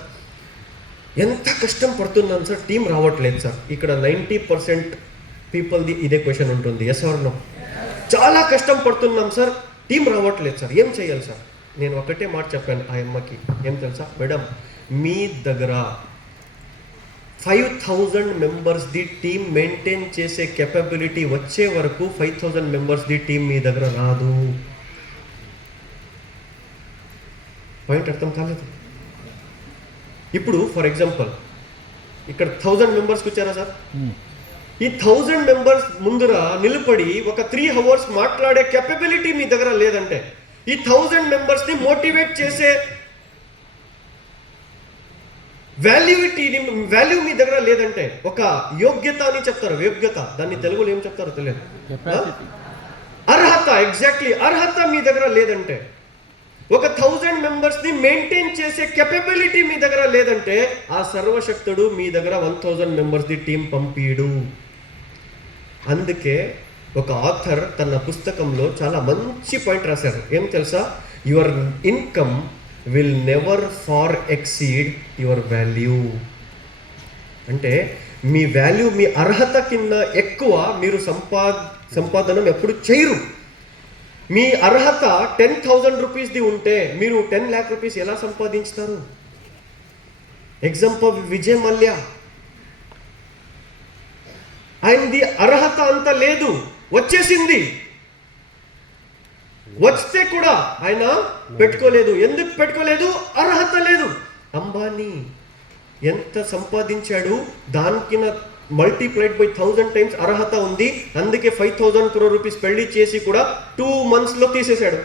ఎంత కష్టం పడుతున్నాను సార్, టీం రావట్లేదు సార్. ఇక్కడ 90% పీపుల్ది ఇదే క్వశ్చన్ ఉంటుంది. Yes or no? చాలా కష్టం పడుతున్నాం సార్, టీం రావట్లేదు సార్, ఏం చేయాలి సార్? నేను ఒకటే మాట చెప్పాను ఆ అమ్మకి. ఏం తెలుసా మేడం, మీ దగ్గర 5,000 మెంబర్స్ది టీం మెయింటైన్ చేసే కెపబిలిటీ వచ్చే వరకు 5,000 మెంబర్స్ది టీం మీ దగ్గర రాదు. పాయింట్ అర్థం కాలేదు? ఇప్పుడు ఫర్ ఎగ్జాంపుల్ ఇక్కడ 1000 మెంబర్స్కి వచ్చారా సార్? ఈ 1000 మెంబర్స్ ముందర నిలబడి ఒక 3 hours మాట్లాడే కెపబిలిటీ మీ దగ్గర లేదంటే, ఈ 1000 మెంబర్స్ని మోటివేట్ చేసే వాల్యూ మీ దగ్గర లేదంటే, ఒక యోగ్యత అని చెప్తారు, యోగ్యత, దాన్ని తెలుగులో ఏం చెప్తారో తెలియదు, అర్హత, ఎగ్జాక్ట్లీ అర్హత మీ దగ్గర లేదంటే, ఒక 1000 మెంబర్స్ని మెయింటైన్ చేసే కెపబిలిటీ మీ దగ్గర లేదంటే, ఆ సర్వశక్తుడు మీ దగ్గర 1000 మెంబర్స్ది టీం పంపిడు. అందుకే ఒక ఆథర్ తన పుస్తకంలో చాలా మంచి పాయింట్ రాశారు. ఏం తెలుసా? Your income will never far exceed your value. అంటే మీ వాల్యూ, మీ అర్హత కింద ఎక్కువ మీరు సంపాదన ఎప్పుడు చేయరు. మీ అర్హత 10,000 రూపీస్ది ఉంటే మీరు 10 lakh రూపీస్ ఎలా సంపాదించుతారు? ఎగ్జాంపుల్ విజయ్ మల్య, ఆయనది అర్హత అంత లేదు, వచ్చేసింది, వస్తే కూడా ఆయన పెట్టుకోలేదు. ఎందుకు పెట్టుకోలేదు? అర్హత లేదు. అంబానీ ఎంత సంపాదించాడు, దానికి మల్టీప్లైడ్ బై 1000 times అర్హత ఉంది. అందుకే 5,000 crore రూపీస్ పెళ్లి చేసి కూడా 2 months లో తీసేశాడు.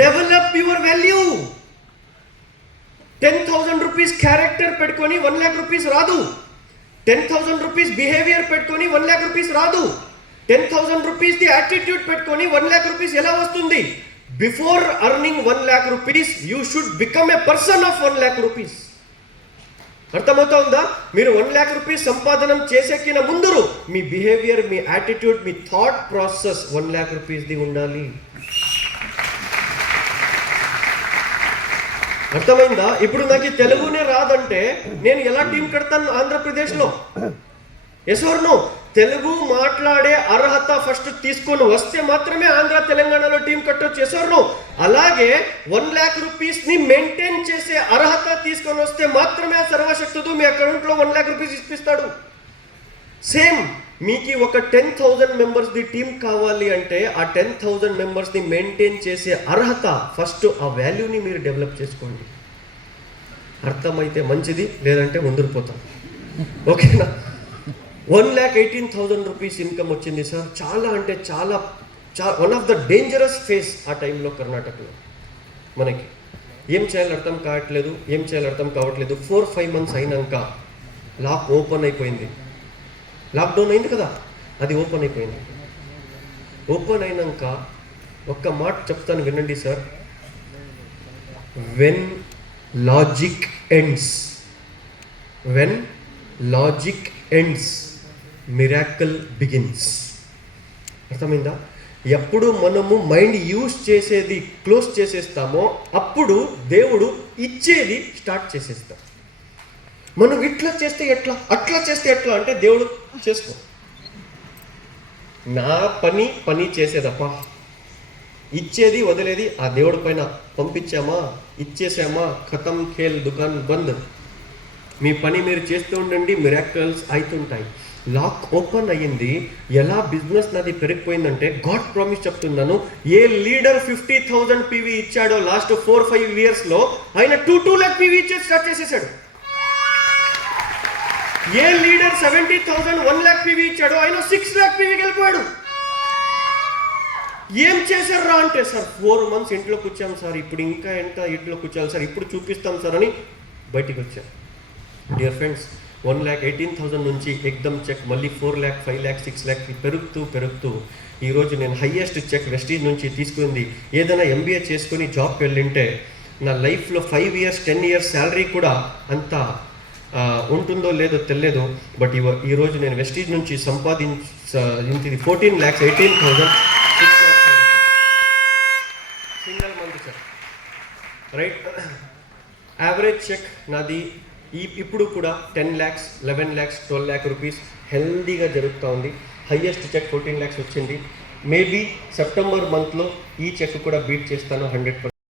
Develop your value. 10,000 rupees character పెట్టుకొని 1 lakh రూపీస్ రాదు. 10,000 రూపీస్ బిహేవియర్ పెట్టుకొని 1 lakh రూపీస్ రాదు. 10,000 రూపీస్ ది యాటిట్యూడ్ పెట్టుకొని 1 lakh రూపీస్ ఎలా వస్తుంది? Before earning 1 lakh rupees you should become a person of 1 lakh rupees. అర్థమవుతుందా? మీరు 1 lakh రూపీస్ సంపాదన చేసేకిన ముందు మీ బిహేవియర్, మీ యాటిట్యూడ్, మీ థాట్ ప్రాసెస్ 1 lakh రూపీస్ది ఉండాలి. అర్థమైందా? ఇప్పుడు నాకు తెలుగునే రాదంటే నేను ఎలా టీం కడతాను ఆంధ్రప్రదేశ్లో? Yes or no? తెలుగు మాట్లాడే అర్హత ఫస్ట్ తీసుకొని వస్తే మాత్రమే ఆంధ్ర తెలంగాణలో టీం కట్టొచ్చు. Yes or no? అలాగే 1 lakh రూపీస్ని మెయింటైన్ చేసే అర్హత తీసుకొని వస్తే మాత్రమే ఆ సర్వశక్తుడు మీ అకౌంట్లో 1 lakh రూపీస్ ఇప్పిస్తాడు. సేమ్ మీకు ఒక 10,000 మెంబర్స్ది టీం కావాలి అంటే ఆ 10,000 మెంబర్స్ని మెయింటైన్ చేసే అర్హత ఫస్ట్, ఆ వాల్యూని మీరు డెవలప్ చేసుకోండి. అర్థమైతే మంచిది, లేదంటే ముందుకుపోతాం. ఓకేనా? 1,18,000 రూపీస్ ఇన్కమ్ వచ్చింది సార్. చాలా అంటే చాలా one of the dangerous face ఆ టైంలో కర్ణాటకలో. మనకి ఏం చేయాలి అర్థం కావట్లేదు. 4-5 months అయినాక లాక్ ఓపెన్ అయిపోయింది. లాక్డౌన్ అయింది కదా, అది ఓపెన్ అయిపోయింది. ఓపెన్ అయినాక ఒక్క మాట చెప్తాను వినండి sir. When logic ends, when logic ends miracle begins. అర్థమైందా? ఎప్పుడు మనము మైండ్ యూజ్ చేసేది క్లోజ్ చేసేస్తామో అప్పుడు దేవుడు ఇచ్చేది స్టార్ట్ చేసేస్తాం. మనం ఇట్లా చేస్తే ఎట్లా, అట్లా చేస్తే ఎట్లా అంటే దేవుడు చేసుకో, నా పని చేసేదప్ప, ఇచ్చేది వదిలేది ఆ దేవుడి పైన పంపించామా, ఇచ్చేసామా, ఖతం, ఖేల్, దుకాన్ బంద్. మీ పని మీరు చేస్తూ ఉండండి, మిరాకిల్స్ అవుతుంటాయి. లాక్ ఓపెన్ అయ్యింది. ఎలా బిజినెస్ నాది పెరిగిపోయిందంటే గాడ్ ప్రామిస్ చెప్తున్నాను, ఏ లీడర్ 50,000 పీవీ ఇచ్చాడో లాస్ట్ 4-5 ఇయర్స్లో ఆయన 2 lakh పీవీ ఇచ్చేసి స్టార్ట్ చేసేసాడు. ఏ లీడర్ 70,000 1 lakh పీవీ ఇచ్చాడో ఆయన 6 lakh పీవీకి వెళ్ళిపోయాడు. ఏం చేశారా అంటే, సార్ 4 months ఇంట్లో కూర్చాం సార్, ఇప్పుడు ఇంకా ఎంత ఇంట్లో కూర్చోాలి సార్, ఇప్పుడు చూపిస్తాం సార్ అని బయటికి వచ్చారు. డియర్ ఫ్రెండ్స్, 1,18,000 నుంచి ఎక్దమ్ చెక్ మళ్ళీ 4 lakh, 5 lakh, 6 lakh పెరుగుతూ ఈరోజు నేను హయ్యెస్ట్ చెక్ వెస్టీజ్ నుంచి తీసుకుంది. ఏదైనా MBA చేసుకుని జాబ్కి వెళ్ళింటే నా లైఫ్లో 5 years 10 years శాలరీ కూడా అంత ఉంటుందో లేదో తెలియదు. బట్ ఈరోజు నేను వెస్టీజ్ నుంచి సంపాదించింది 14 lakhs 18,000 single month check, right? Average check నాది ఇప్పుడు కూడా 10 lakhs, 11 lakhs, 12 lakh రూపీస్ హెల్దీగా జరుగుతూ ఉంది. హయ్యెస్ట్ చెక్ 14 lakhs వచ్చింది. మేబీ సెప్టెంబర్ మంత్లో ఈ చెక్ కూడా బీట్ చేస్తాను 100%.